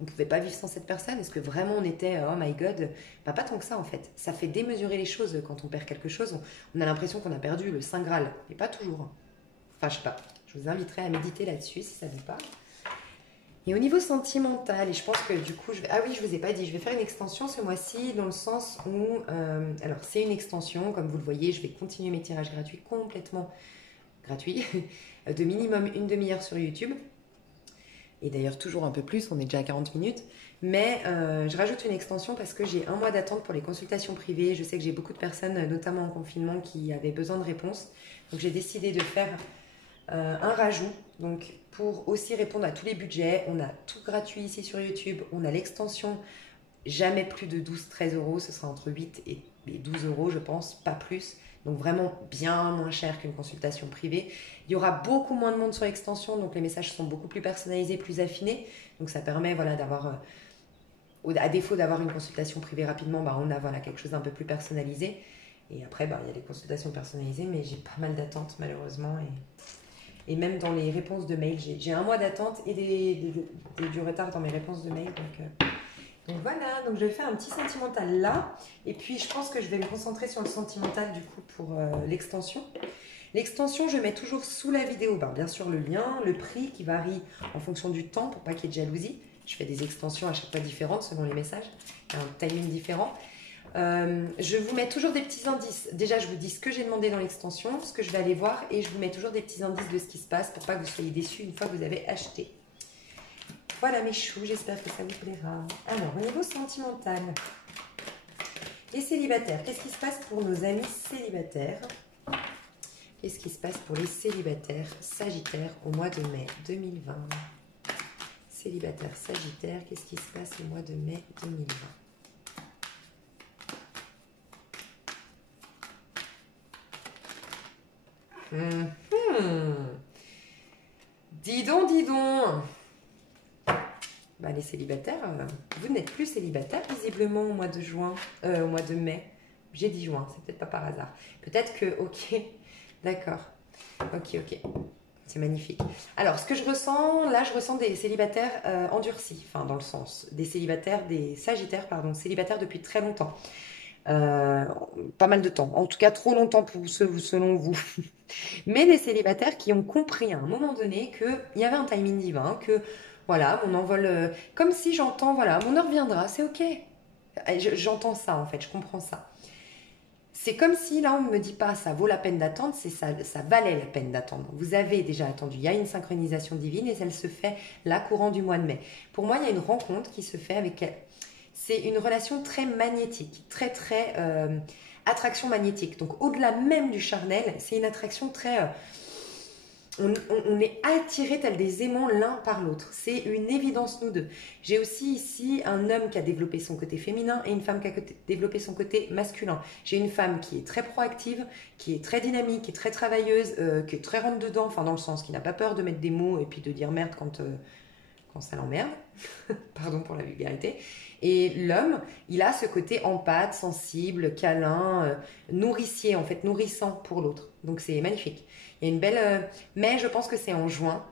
on ne pouvait pas vivre sans cette personne? Est-ce que vraiment on était, oh my god? Bah, pas tant que ça en fait. Ça fait démesurer les choses quand on perd quelque chose. On a l'impression qu'on a perdu le Saint Graal. Mais pas toujours. Enfin, je sais pas. Je vous inviterai à méditer là-dessus si ça vous parle. Et au niveau sentimental, et je pense que du coup, ah oui, je vous ai pas dit, je vais faire une extension ce mois-ci dans le sens où, alors c'est une extension, comme vous le voyez, je vais continuer mes tirages gratuits complètement gratuits, de minimum une demi-heure sur YouTube. Et d'ailleurs toujours un peu plus, on est déjà à 40 minutes. Mais je rajoute une extension parce que j'ai un mois d'attente pour les consultations privées. Je sais que j'ai beaucoup de personnes, notamment en confinement, qui avaient besoin de réponses. Donc j'ai décidé de faire un rajout. Donc pour aussi répondre à tous les budgets, on a tout gratuit ici sur YouTube. On a l'extension, jamais plus de 12-13 euros. Ce sera entre 8 et 12 euros, je pense, pas plus. Donc vraiment bien moins cher qu'une consultation privée. Il y aura beaucoup moins de monde sur l'extension, donc les messages sont beaucoup plus personnalisés, plus affinés. Donc ça permet voilà, d'avoir, à défaut d'avoir une consultation privée rapidement, bah, on a voilà, quelque chose d'un peu plus personnalisé. Et après, bah, il y a les consultations personnalisées, mais j'ai pas mal d'attentes malheureusement. Et même dans les réponses de mail, j'ai un mois d'attente et du retard dans mes réponses de mail. Donc voilà, donc je vais faire un petit sentimental là. Et puis je pense que je vais me concentrer sur le sentimental du coup pour l'extension. L'extension, je mets toujours sous la vidéo, ben, bien sûr le lien, le prix qui varie en fonction du temps pour pas qu'il y ait de jalousie. Je fais des extensions à chaque fois différentes selon les messages, un timing différent. Je vous mets toujours des petits indices. Déjà, je vous dis ce que j'ai demandé dans l'extension, ce que je vais aller voir, et je vous mets toujours des petits indices de ce qui se passe pour pas que vous soyez déçus une fois que vous avez acheté. Voilà mes choux, j'espère que ça vous plaira. Alors, au niveau sentimental, les célibataires, qu'est-ce qui se passe pour nos amis célibataires? Qu'est-ce qui se passe pour les célibataires sagittaires au mois de mai 2020? Célibataires sagittaires, qu'est-ce qui se passe au mois de mai 2020? Dis donc, dis donc. Bah, les célibataires, vous n'êtes plus célibataires visiblement au mois de juin, au mois de mai. J'ai dit juin, c'est peut-être pas par hasard. Peut-être que, ok, d'accord. Ok, ok. C'est magnifique. Alors, ce que je ressens, là, je ressens des célibataires endurcis, enfin, dans le sens, des célibataires, des sagittaires, pardon, célibataires depuis très longtemps. Pas mal de temps, en tout cas trop longtemps pour selon vous. Mais des célibataires qui ont compris à un moment donné qu'il y avait un timing divin, que voilà, mon envol, comme si j'entends, voilà, mon heure viendra, c'est ok. J'entends ça en fait, je comprends ça. C'est comme si là on ne me dit pas ça vaut la peine d'attendre, c'est ça, ça valait la peine d'attendre. Vous avez déjà attendu, il y a une synchronisation divine et elle se fait là courant du mois de mai. Pour moi, il y a une rencontre qui se fait avec elle. C'est une relation très magnétique, très attraction magnétique. Donc au-delà même du charnel, c'est une attraction très... on est attirés tels des aimants l'un par l'autre. C'est une évidence nous deux. J'ai aussi ici un homme qui a développé son côté féminin et une femme qui a développé son côté masculin. J'ai une femme qui est très proactive, qui est très dynamique, qui est très travailleuse, qui est très rentre-dedans, enfin dans le sens qui n'a pas peur de mettre des mots et puis de dire merde quand ça l'emmerde. Pardon pour la vulgarité. Et l'homme, il a ce côté empathe, sensible, câlin, nourricier en fait, nourrissant pour l'autre. Donc c'est magnifique. Il y a une belle... mais je pense que c'est en juin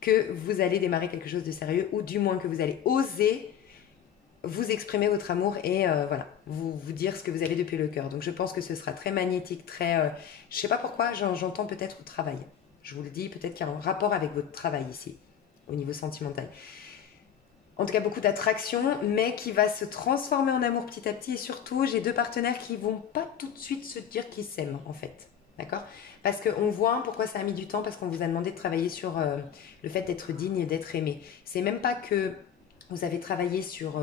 que vous allez démarrer quelque chose de sérieux, ou du moins que vous allez oser vous exprimer votre amour et voilà, vous dire ce que vous avez depuis le cœur. Donc je pense que ce sera très magnétique, très... je sais pas pourquoi, j'entends peut-être au travail. Je vous le dis, peut-être qu'il y a un rapport avec votre travail ici, au niveau sentimental. En tout cas, beaucoup d'attraction, mais qui va se transformer en amour petit à petit. Et surtout, j'ai deux partenaires qui vont pas tout de suite se dire qu'ils s'aiment, en fait. D'accord? Parce qu'on voit pourquoi ça a mis du temps, parce qu'on vous a demandé de travailler sur le fait d'être digne et d'être aimé. C'est même pas que vous avez travaillé sur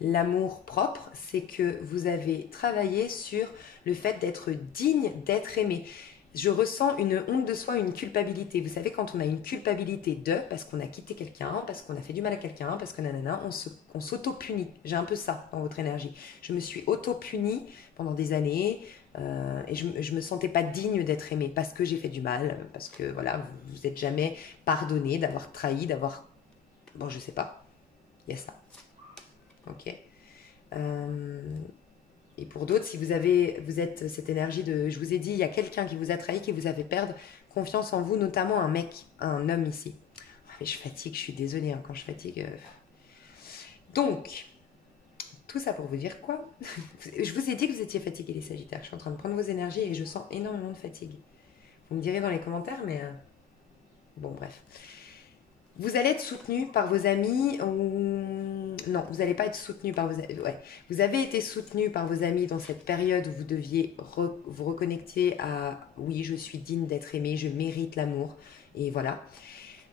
l'amour propre, c'est que vous avez travaillé sur le fait d'être digne d'être aimé. Je ressens une honte de soi, une culpabilité. Vous savez, quand on a une culpabilité parce qu'on a quitté quelqu'un, parce qu'on a fait du mal à quelqu'un, parce que nanana, on s'auto-punit. J'ai un peu ça dans votre énergie. Je me suis auto-punie pendant des années et je me sentais pas digne d'être aimée parce que j'ai fait du mal, parce que voilà, vous n'êtes jamais pardonné d'avoir trahi, d'avoir... Bon, je sais pas. Il y a ça. Ok. Et pour d'autres, si vous êtes cette énergie de... Je vous ai dit, il y a quelqu'un qui vous a trahi, qui vous a fait perdre confiance en vous, notamment un mec, un homme ici. Mais je fatigue, je suis désolée hein, quand je fatigue. Donc, tout ça pour vous dire quoi? Je vous ai dit que vous étiez fatigués les Sagittaires. Je suis en train de prendre vos énergies et je sens énormément de fatigue. Vous me direz dans les commentaires, mais... Bon, bref. Vous allez être soutenu par vos amis ou... Non, vous n'allez pas être soutenu par vos amis. Ouais. Vous avez été soutenu par vos amis dans cette période où vous deviez vous reconnecter à oui, je suis digne d'être aimé, je mérite l'amour. Et voilà.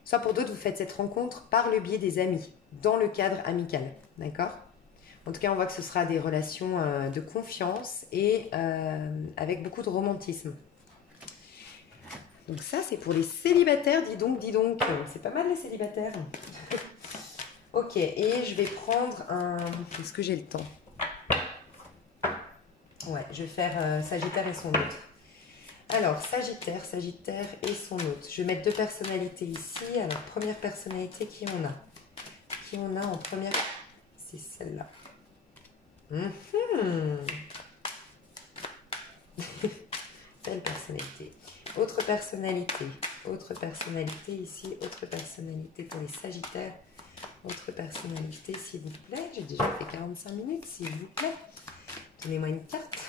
Soit pour d'autres, vous faites cette rencontre par le biais des amis, dans le cadre amical. D'accord? En tout cas, on voit que ce sera des relations de confiance et avec beaucoup de romantisme. Donc ça, c'est pour les célibataires, dis donc. C'est pas mal les célibataires. Ok, et je vais prendre un... Est-ce que j'ai le temps? Ouais, je vais faire Sagittaire et son hôte. Alors, Sagittaire et son hôte. Je vais mettre deux personnalités ici. Alors, première personnalité, qui on a? Qui on a en première? C'est celle-là. Belle personnalité. Autre personnalité ici, autre personnalité pour les Sagittaires, autre personnalité s'il vous plaît. J'ai déjà fait 45 minutes, s'il vous plaît. Donnez-moi une carte.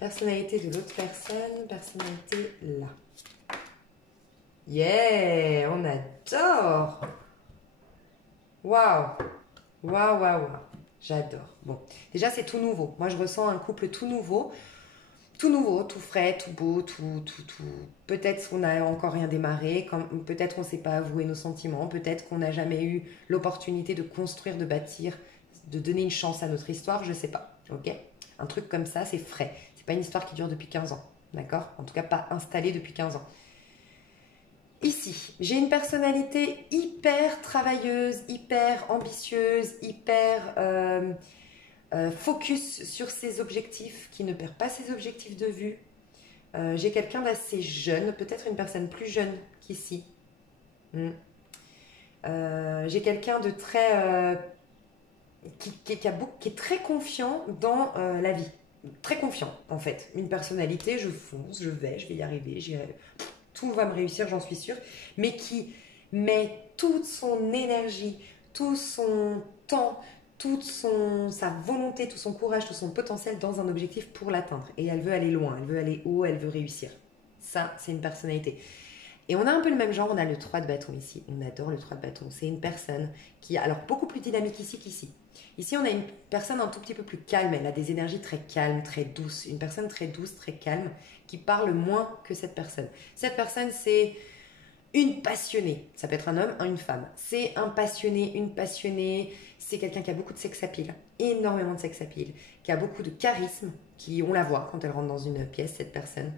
Personnalité de l'autre personne, personnalité là. Yeah, on adore. Waouh, waouh. J'adore. Bon, déjà c'est tout nouveau. Moi je ressens un couple tout nouveau. Tout nouveau, tout frais, tout beau, tout. Peut-être qu'on n'a encore rien démarré, peut-être qu'on ne s'est pas avoué nos sentiments, peut-être qu'on n'a jamais eu l'opportunité de construire, de bâtir, de donner une chance à notre histoire, je ne sais pas. Ok? Un truc comme ça, c'est frais. C'est pas une histoire qui dure depuis 15 ans. D'accord? En tout cas, pas installée depuis 15 ans. Ici, j'ai une personnalité hyper travailleuse, hyper ambitieuse, hyper... focus sur ses objectifs, qui ne perd pas ses objectifs de vue. J'ai quelqu'un d'assez jeune, peut-être une personne plus jeune qu'ici. J'ai quelqu'un de très... qui est très confiant dans la vie. Très confiant, en fait. Une personnalité, je fonce, je vais y arriver, tout va me réussir, j'en suis sûre. Mais qui met toute son énergie, tout son temps, toute sa volonté, tout son courage, tout son potentiel dans un objectif pour l'atteindre. Et elle veut aller loin, elle veut aller haut, elle veut réussir. Ça, c'est une personnalité. Et on a un peu le même genre, on a le 3 de bâton ici. On adore le 3 de bâton. C'est une personne qui est alors beaucoup plus dynamique ici qu'ici. Ici, on a une personne un tout petit peu plus calme. Elle a des énergies très calmes, très douces. Une personne très douce, très calme, qui parle moins que cette personne. Cette personne, c'est... une passionnée, ça peut être un homme, une femme. C'est un passionné, une passionnée, c'est quelqu'un qui a beaucoup de sex appeal, énormément de sex appeal, qui a beaucoup de charisme, on la voit quand elle rentre dans une pièce, cette personne.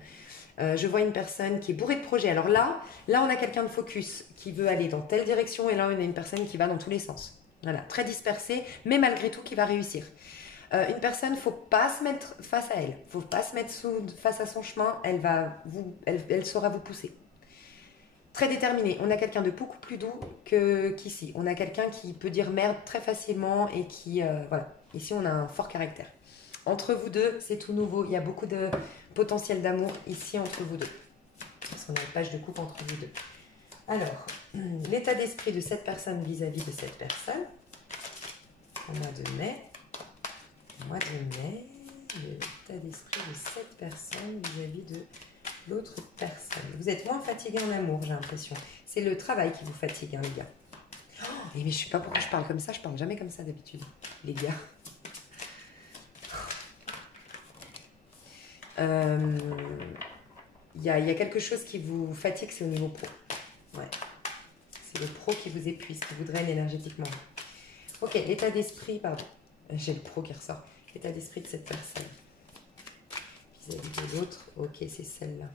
Je vois une personne qui est bourrée de projets. Alors là, on a quelqu'un de focus qui veut aller dans telle direction et là, on a une personne qui va dans tous les sens. Voilà, très dispersée, mais malgré tout qui va réussir. Une personne, faut pas se mettre face à elle, faut pas se mettre face à son chemin, elle saura vous pousser. Très déterminé. On a quelqu'un de beaucoup plus doux qu'ici. On a quelqu'un qui peut dire merde très facilement et qui... voilà. Ici, on a un fort caractère. Entre vous deux, c'est tout nouveau. Il y a beaucoup de potentiel d'amour ici entre vous deux. Parce qu'on a une page de coupe entre vous deux. Alors, l'état d'esprit de cette personne vis-à-vis de cette personne. Au mois de mai. L'état d'esprit de cette personne vis-à-vis de... l'autre personne. Vous êtes moins fatigué en amour, j'ai l'impression. C'est le travail qui vous fatigue, hein, les gars. Oh, mais je ne sais pas pourquoi je parle comme ça. Je parle jamais comme ça d'habitude, les gars. Il y a quelque chose qui vous fatigue, c'est au niveau pro. Ouais. C'est le pro qui vous épuise, qui vous draine énergétiquement. Ok, l'état d'esprit, pardon. J'ai le pro qui ressort. L'état d'esprit de cette personne. Vis-à-vis de l'autre. Ok, c'est celle-là.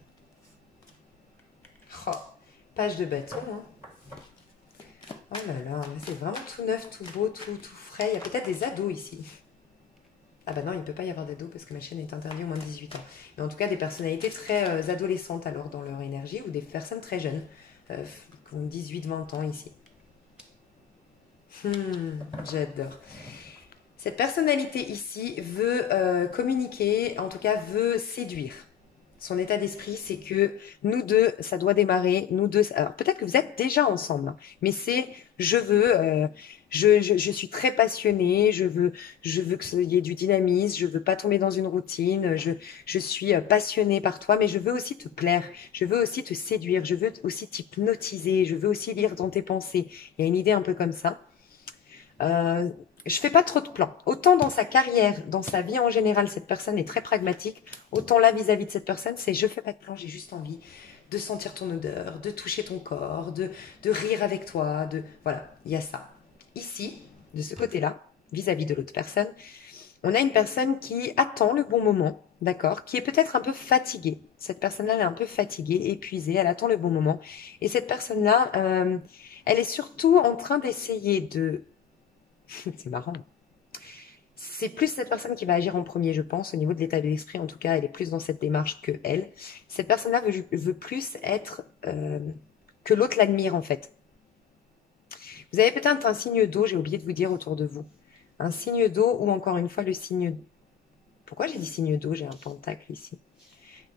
Oh, page de bâton. Hein. Oh là là, c'est vraiment tout neuf, tout beau, tout frais. Il y a peut-être des ados ici. Ah bah non, il ne peut pas y avoir d'ados parce que ma chaîne est interdite au moins de 18 ans. Mais en tout cas, des personnalités très adolescentes alors dans leur énergie ou des personnes très jeunes qui ont 18-20 ans ici. J'adore. Cette personnalité ici veut communiquer, en tout cas veut séduire. Son état d'esprit, c'est que nous deux, ça doit démarrer. Nous deux, alors peut-être que vous êtes déjà ensemble, hein, mais c'est je veux, je suis très passionnée, je veux qu'il y ait du dynamisme, je veux pas tomber dans une routine, je suis passionnée par toi, mais je veux aussi te plaire, je veux aussi te séduire, je veux aussi t'hypnotiser, je veux aussi lire dans tes pensées. Il y a une idée un peu comme ça. Je fais pas trop de plans. Autant dans sa carrière, dans sa vie en général, cette personne est très pragmatique. Autant là, vis-à-vis de cette personne, c'est je fais pas de plans, j'ai juste envie de sentir ton odeur, de toucher ton corps, de rire avec toi, voilà, il y a ça. Ici, de ce côté-là, vis-à-vis de l'autre personne, on a une personne qui attend le bon moment, d'accord, qui est peut-être un peu fatiguée. Cette personne-là, elle est un peu fatiguée, épuisée, elle attend le bon moment. Et cette personne-là, elle est surtout en train d'essayer de c'est marrant. C'est plus cette personne qui va agir en premier, je pense, au niveau de l'état d'esprit. En tout cas, elle est plus dans cette démarche que elle. Cette personne-là veut plus être que l'autre l'admire, en fait. Vous avez peut-être un signe d'eau, j'ai oublié de vous dire autour de vous. Un signe d'eau ou encore une fois le signe... Pourquoi j'ai dit signe d'eau? J'ai un pentacle ici.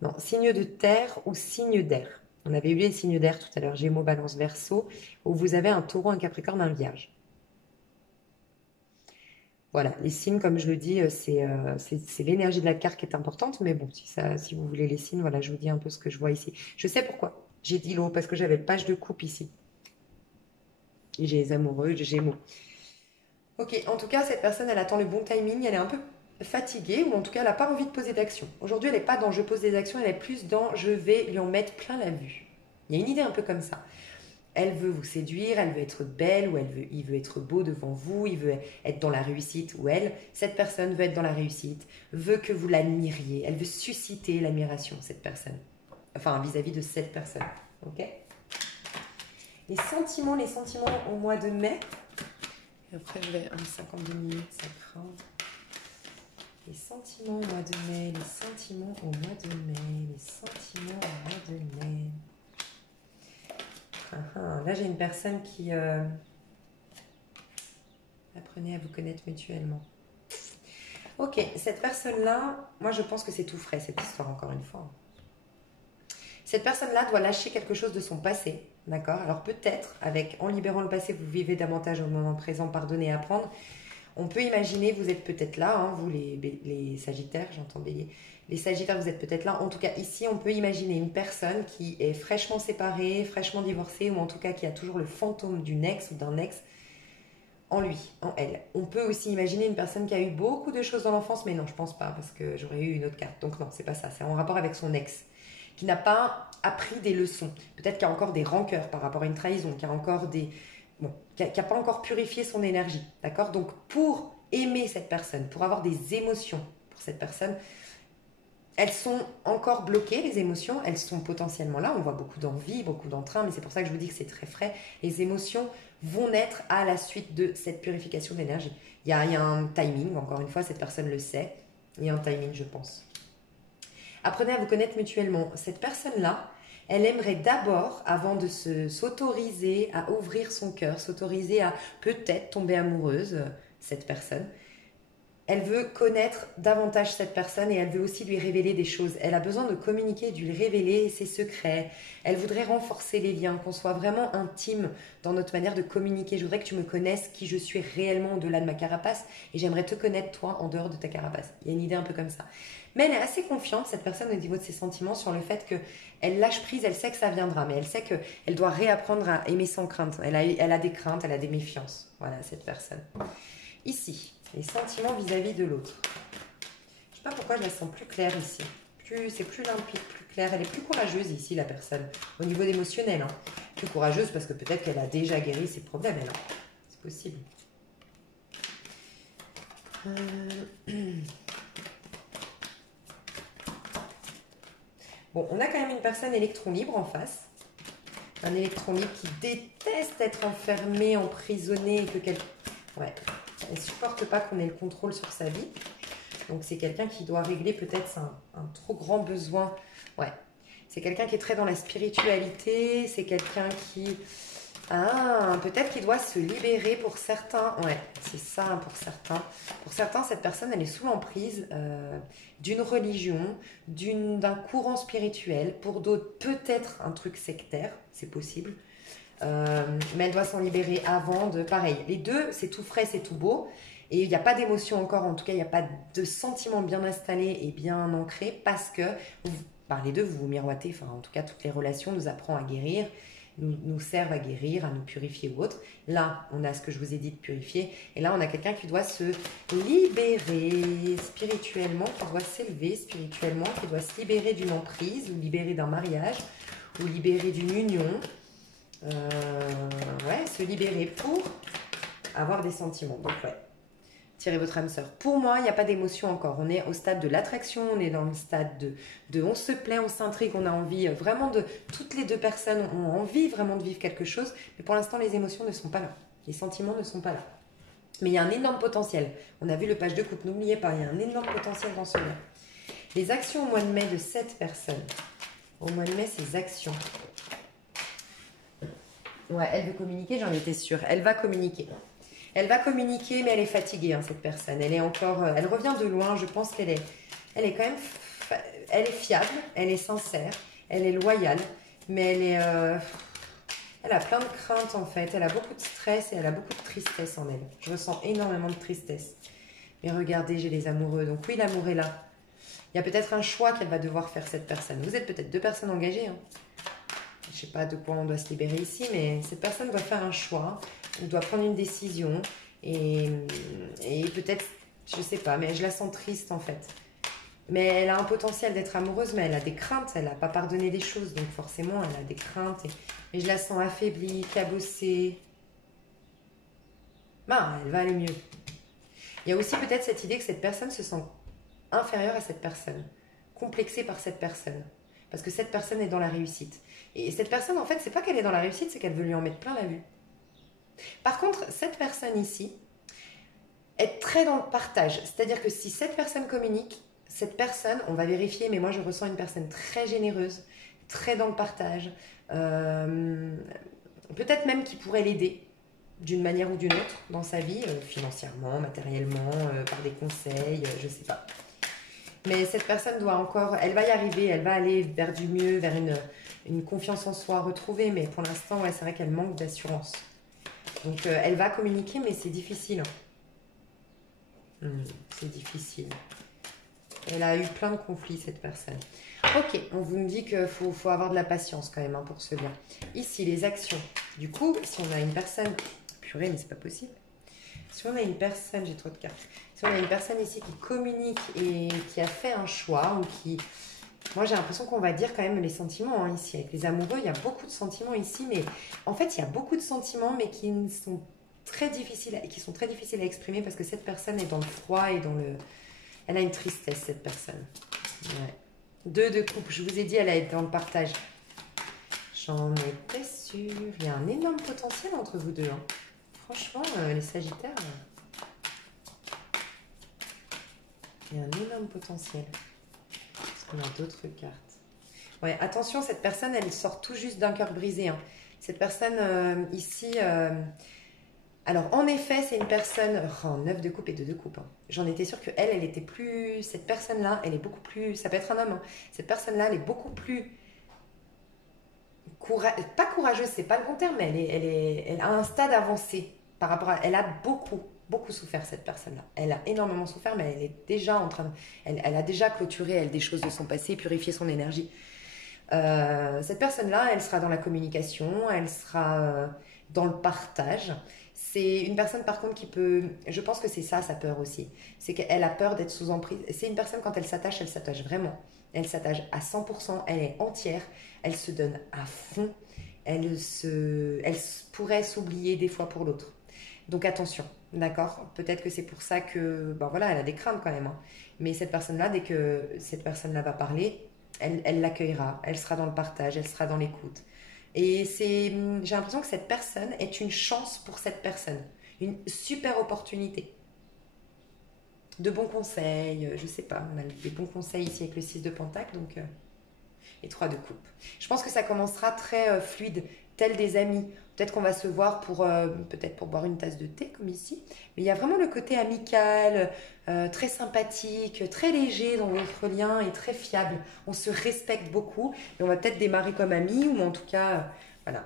Non, signe de terre ou signe d'air. On avait eu les signes d'air tout à l'heure, Gémeaux, Balance, Verseau, où vous avez un taureau, un capricorne, un vierge. Voilà, les signes, comme je le dis, c'est l'énergie de la carte qui est importante. Mais bon, si vous voulez les signes, voilà, je vous dis un peu ce que je vois ici. Je sais pourquoi. J'ai dit l'eau, parce que j'avais le page de coupe ici. Et j'ai les amoureux, les Gémeaux. Ok, en tout cas, cette personne, elle attend le bon timing. Elle est un peu fatiguée, ou en tout cas, elle n'a pas envie de poser d'action. Aujourd'hui, elle n'est pas dans je pose des actions, elle est plus dans je vais lui en mettre plein la vue. Il y a une idée un peu comme ça. Elle veut vous séduire, elle veut être belle, ou il veut être beau devant vous, il veut être dans la réussite, ou cette personne veut être dans la réussite, veut que vous l'admiriez, elle veut susciter l'admiration, cette personne. Enfin, vis-à-vis de cette personne. Ok? Les sentiments au mois de mai. Et après, je vais 52 minutes, ça craint. Les sentiments au mois de mai, les sentiments au mois de mai, les sentiments au mois de mai. Là, j'ai une personne qui apprenait à vous connaître mutuellement. Ok, cette personne-là, moi je pense que c'est tout frais cette histoire encore une fois. Cette personne-là doit lâcher quelque chose de son passé, d'accord? Alors peut-être, en libérant le passé, vous vivez davantage au moment présent, pardonner et apprendre. On peut imaginer, vous êtes peut-être là, hein, vous les Sagittaires, j'entends Bélier. Les Sagittaires, vous êtes peut-être là. En tout cas, ici, on peut imaginer une personne qui est fraîchement séparée, fraîchement divorcée, ou en tout cas qui a toujours le fantôme d'une ex ou d'un ex en lui, en elle. On peut aussi imaginer une personne qui a eu beaucoup de choses dans l'enfance, mais non, je pense pas, parce que j'aurais eu une autre carte. Donc non, c'est pas ça, c'est en rapport avec son ex, qui n'a pas appris des leçons. Peut-être qu'il y a encore des rancœurs par rapport à une trahison, qu'il y a encore des... Bon, qui n'a pas encore purifié son énergie, d'accord? Donc pour aimer cette personne, pour avoir des émotions pour cette personne, elles sont encore bloquées, les émotions, elles sont potentiellement là, on voit beaucoup d'envie, beaucoup d'entrain, mais c'est pour ça que je vous dis que c'est très frais. Les émotions vont naître à la suite de cette purification d'énergie. Il y a un timing, encore une fois, cette personne le sait, il y a un timing, je pense. Apprenez à vous connaître mutuellement. Cette personne-là, elle aimerait d'abord, avant de s'autoriser à ouvrir son cœur, s'autoriser à peut-être tomber amoureuse, cette personne, elle veut connaître davantage cette personne et elle veut aussi lui révéler des choses. Elle a besoin de communiquer, de lui révéler ses secrets. Elle voudrait renforcer les liens, qu'on soit vraiment intime dans notre manière de communiquer. Je voudrais que tu me connaisses qui je suis réellement au-delà de ma carapace et j'aimerais te connaître toi en dehors de ta carapace. Il y a une idée un peu comme ça. Mais elle est assez confiante, cette personne, au niveau de ses sentiments, sur le fait qu'elle lâche prise, elle sait que ça viendra, mais elle sait qu'elle doit réapprendre à aimer sans crainte. Elle a des craintes, elle a des méfiances. Voilà, cette personne. Ici, les sentiments vis-à-vis de l'autre. Je ne sais pas pourquoi je la sens plus claire ici. C'est plus limpide, plus clair. Elle est plus courageuse ici, la personne. Au niveau émotionnel. Hein. Plus courageuse parce que peut-être qu'elle a déjà guéri ses problèmes, elle. Hein. C'est possible. Bon, on a quand même une personne électron libre en face. Un électron libre qui déteste être enfermé, emprisonné, et que ouais, elle ne supporte pas qu'on ait le contrôle sur sa vie. Donc c'est quelqu'un qui doit régler peut-être un trop grand besoin. Ouais, c'est quelqu'un qui est très dans la spiritualité, c'est quelqu'un qui... Ah, peut-être qu'il doit se libérer pour certains. Ouais, c'est ça pour certains. Pour certains, cette personne, elle est sous l'emprise d'une religion, d'un courant spirituel. Pour d'autres, peut-être un truc sectaire, c'est possible. Mais elle doit s'en libérer avant de... Pareil, les deux, c'est tout frais, c'est tout beau. Et il n'y a pas d'émotion encore, en tout cas, il n'y a pas de sentiment bien installé et bien ancré parce que, par les deux, vous vous miroitez. Enfin, en tout cas, toutes les relations nous apprennent à guérir, nous servent à guérir, à nous purifier ou autre. Là, on a ce que je vous ai dit de purifier. Et là, on a quelqu'un qui doit se libérer spirituellement, qui doit s'élever spirituellement, qui doit se libérer d'une emprise ou libérer d'un mariage ou libérer d'une union. Ouais, se libérer pour avoir des sentiments. Donc, ouais. Tirez votre âme sœur. Pour moi, il n'y a pas d'émotion encore. On est au stade de l'attraction, on est dans le stade de on se plaît, on s'intrigue, on a envie vraiment de... Toutes les deux personnes ont envie vraiment de vivre quelque chose, mais pour l'instant, les émotions ne sont pas là. Les sentiments ne sont pas là. Mais il y a un énorme potentiel. On a vu le page de couple, n'oubliez pas, il y a un énorme potentiel dans ce lien. Les actions au mois de mai de cette personne. Au mois de mai, ces actions. Ouais, elle veut communiquer, j'en étais sûre. Elle va communiquer. Elle va communiquer, mais elle est fatiguée, hein, cette personne. Elle est encore, elle revient de loin. Je pense qu'elle est, elle est quand même, elle est fiable, elle est sincère, elle est loyale, mais elle a plein de craintes en fait. Elle a beaucoup de stress et elle a beaucoup de tristesse en elle. Je ressens énormément de tristesse. Mais regardez, j'ai les amoureux. Donc oui, l'amour est là. Il y a peut-être un choix qu'elle va devoir faire, cette personne. Vous êtes peut-être deux personnes engagées. Hein. Je ne sais pas de quoi on doit se libérer ici, mais cette personne doit faire un choix. Elle doit prendre une décision et peut-être, je ne sais pas, mais je la sens triste en fait. Mais elle a un potentiel d'être amoureuse, mais elle a des craintes, elle n'a pas pardonné des choses, donc forcément elle a des craintes. Mais je la sens affaiblie, cabossée. Ben, elle va aller mieux. Il y a aussi peut-être cette idée que cette personne se sent inférieure à cette personne, complexée par cette personne, parce que cette personne est dans la réussite. Et cette personne, en fait, c'est pas qu'elle est dans la réussite, c'est qu'elle veut lui en mettre plein la vue. Par contre, cette personne ici est très dans le partage. C'est-à-dire que si cette personne communique, cette personne, on va vérifier, mais moi je ressens une personne très généreuse, très dans le partage, peut-être même qui pourrait l'aider d'une manière ou d'une autre dans sa vie, financièrement, matériellement, par des conseils, je ne sais pas. Mais cette personne doit encore, elle va y arriver, elle va aller vers du mieux, vers une confiance en soi retrouvée, mais pour l'instant, ouais, c'est vrai qu'elle manque d'assurance. Donc, elle va communiquer, mais c'est difficile. C'est difficile. Elle a eu plein de conflits, cette personne. Ok, on vous me dit qu'il faut avoir de la patience quand même hein, pour ce lien. Ici, les actions. Du coup, si on a une personne... Purée, mais c'est pas possible. Si on a une personne... J'ai trop de cartes. Si on a une personne ici qui communique et qui a fait un choix ou qui... Moi, j'ai l'impression qu'on va dire quand même les sentiments hein, ici. Avec les amoureux, il y a beaucoup de sentiments ici, mais en fait, il y a beaucoup de sentiments, mais qui sont très difficiles à exprimer parce que cette personne est dans le froid et dans le... Elle a une tristesse, cette personne. Ouais. Deux de coupe. Je vous ai dit, elle a été dans le partage. J'en étais sûre. Il y a un énorme potentiel entre vous deux. Hein. Franchement, les Sagittaires... Il y a un énorme potentiel. On a d'autres cartes. Ouais, attention, cette personne, elle sort tout juste d'un cœur brisé. Hein. Cette personne ici... Alors, en effet, c'est une personne... Oh, 9 de coupe et 2 de coupe. Hein. J'en étais sûre qu'elle, elle était plus... Cette personne-là, elle est beaucoup plus... Ça peut être un homme. Hein. Cette personne-là, elle est beaucoup plus... Pas courageuse, c'est pas le bon terme, mais elle a un stade avancé par rapport à... Elle a beaucoup souffert, cette personne-là. Elle a énormément souffert, mais elle est déjà en train de... Elle a déjà clôturé, elle, des choses de son passé, purifié son énergie. Cette personne-là, elle sera dans la communication, elle sera dans le partage. C'est une personne, par contre, qui peut... Je pense que c'est ça, sa peur aussi. C'est qu'elle a peur d'être sous emprise. C'est une personne, quand elle s'attache vraiment. Elle s'attache à 100%, elle est entière, elle se donne à fond. Elle pourrait s'oublier des fois pour l'autre. Donc attention, d'accord? Peut-être que c'est pour ça que, ben voilà, elle a des craintes quand même, hein. Mais cette personne-là, dès que cette personne-là va parler, elle l'accueillera, elle sera dans le partage, elle sera dans l'écoute. Et j'ai l'impression que cette personne est une chance pour cette personne, une super opportunité. De bons conseils, je sais pas, on a des bons conseils ici avec le 6 de Pentacle, donc et 3 de coupe. Je pense que ça commencera très fluide, tel des amis. Peut-être qu'on va se voir peut-être pour boire une tasse de thé, comme ici. Mais il y a vraiment le côté amical, très sympathique, très léger dans votre lien et très fiable. On se respecte beaucoup et on va peut-être démarrer comme amis ou en tout cas, voilà.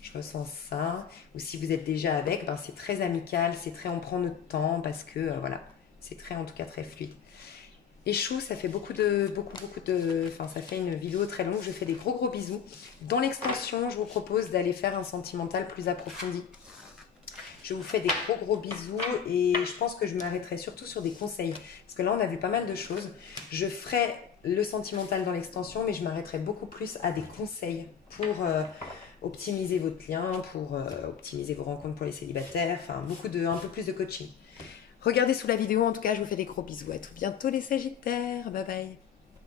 Je ressens ça. Ou si vous êtes déjà avec, ben c'est très amical, c'est très on prend notre temps parce que voilà, c'est très en tout cas très fluide. Et chou, ça fait enfin ça fait une vidéo très longue. Je fais des gros bisous. Dans l'extension, je vous propose d'aller faire un sentimental plus approfondi. Je vous fais des gros bisous et je pense que je m'arrêterai surtout sur des conseils. Parce que là, on a vu pas mal de choses. Je ferai le sentimental dans l'extension, mais je m'arrêterai beaucoup plus à des conseils pour optimiser votre lien, pour optimiser vos rencontres pour les célibataires. Enfin, un peu plus de coaching. Regardez sous la vidéo, en tout cas, je vous fais des gros bisous. À tout bientôt les Sagittaires. Bye bye.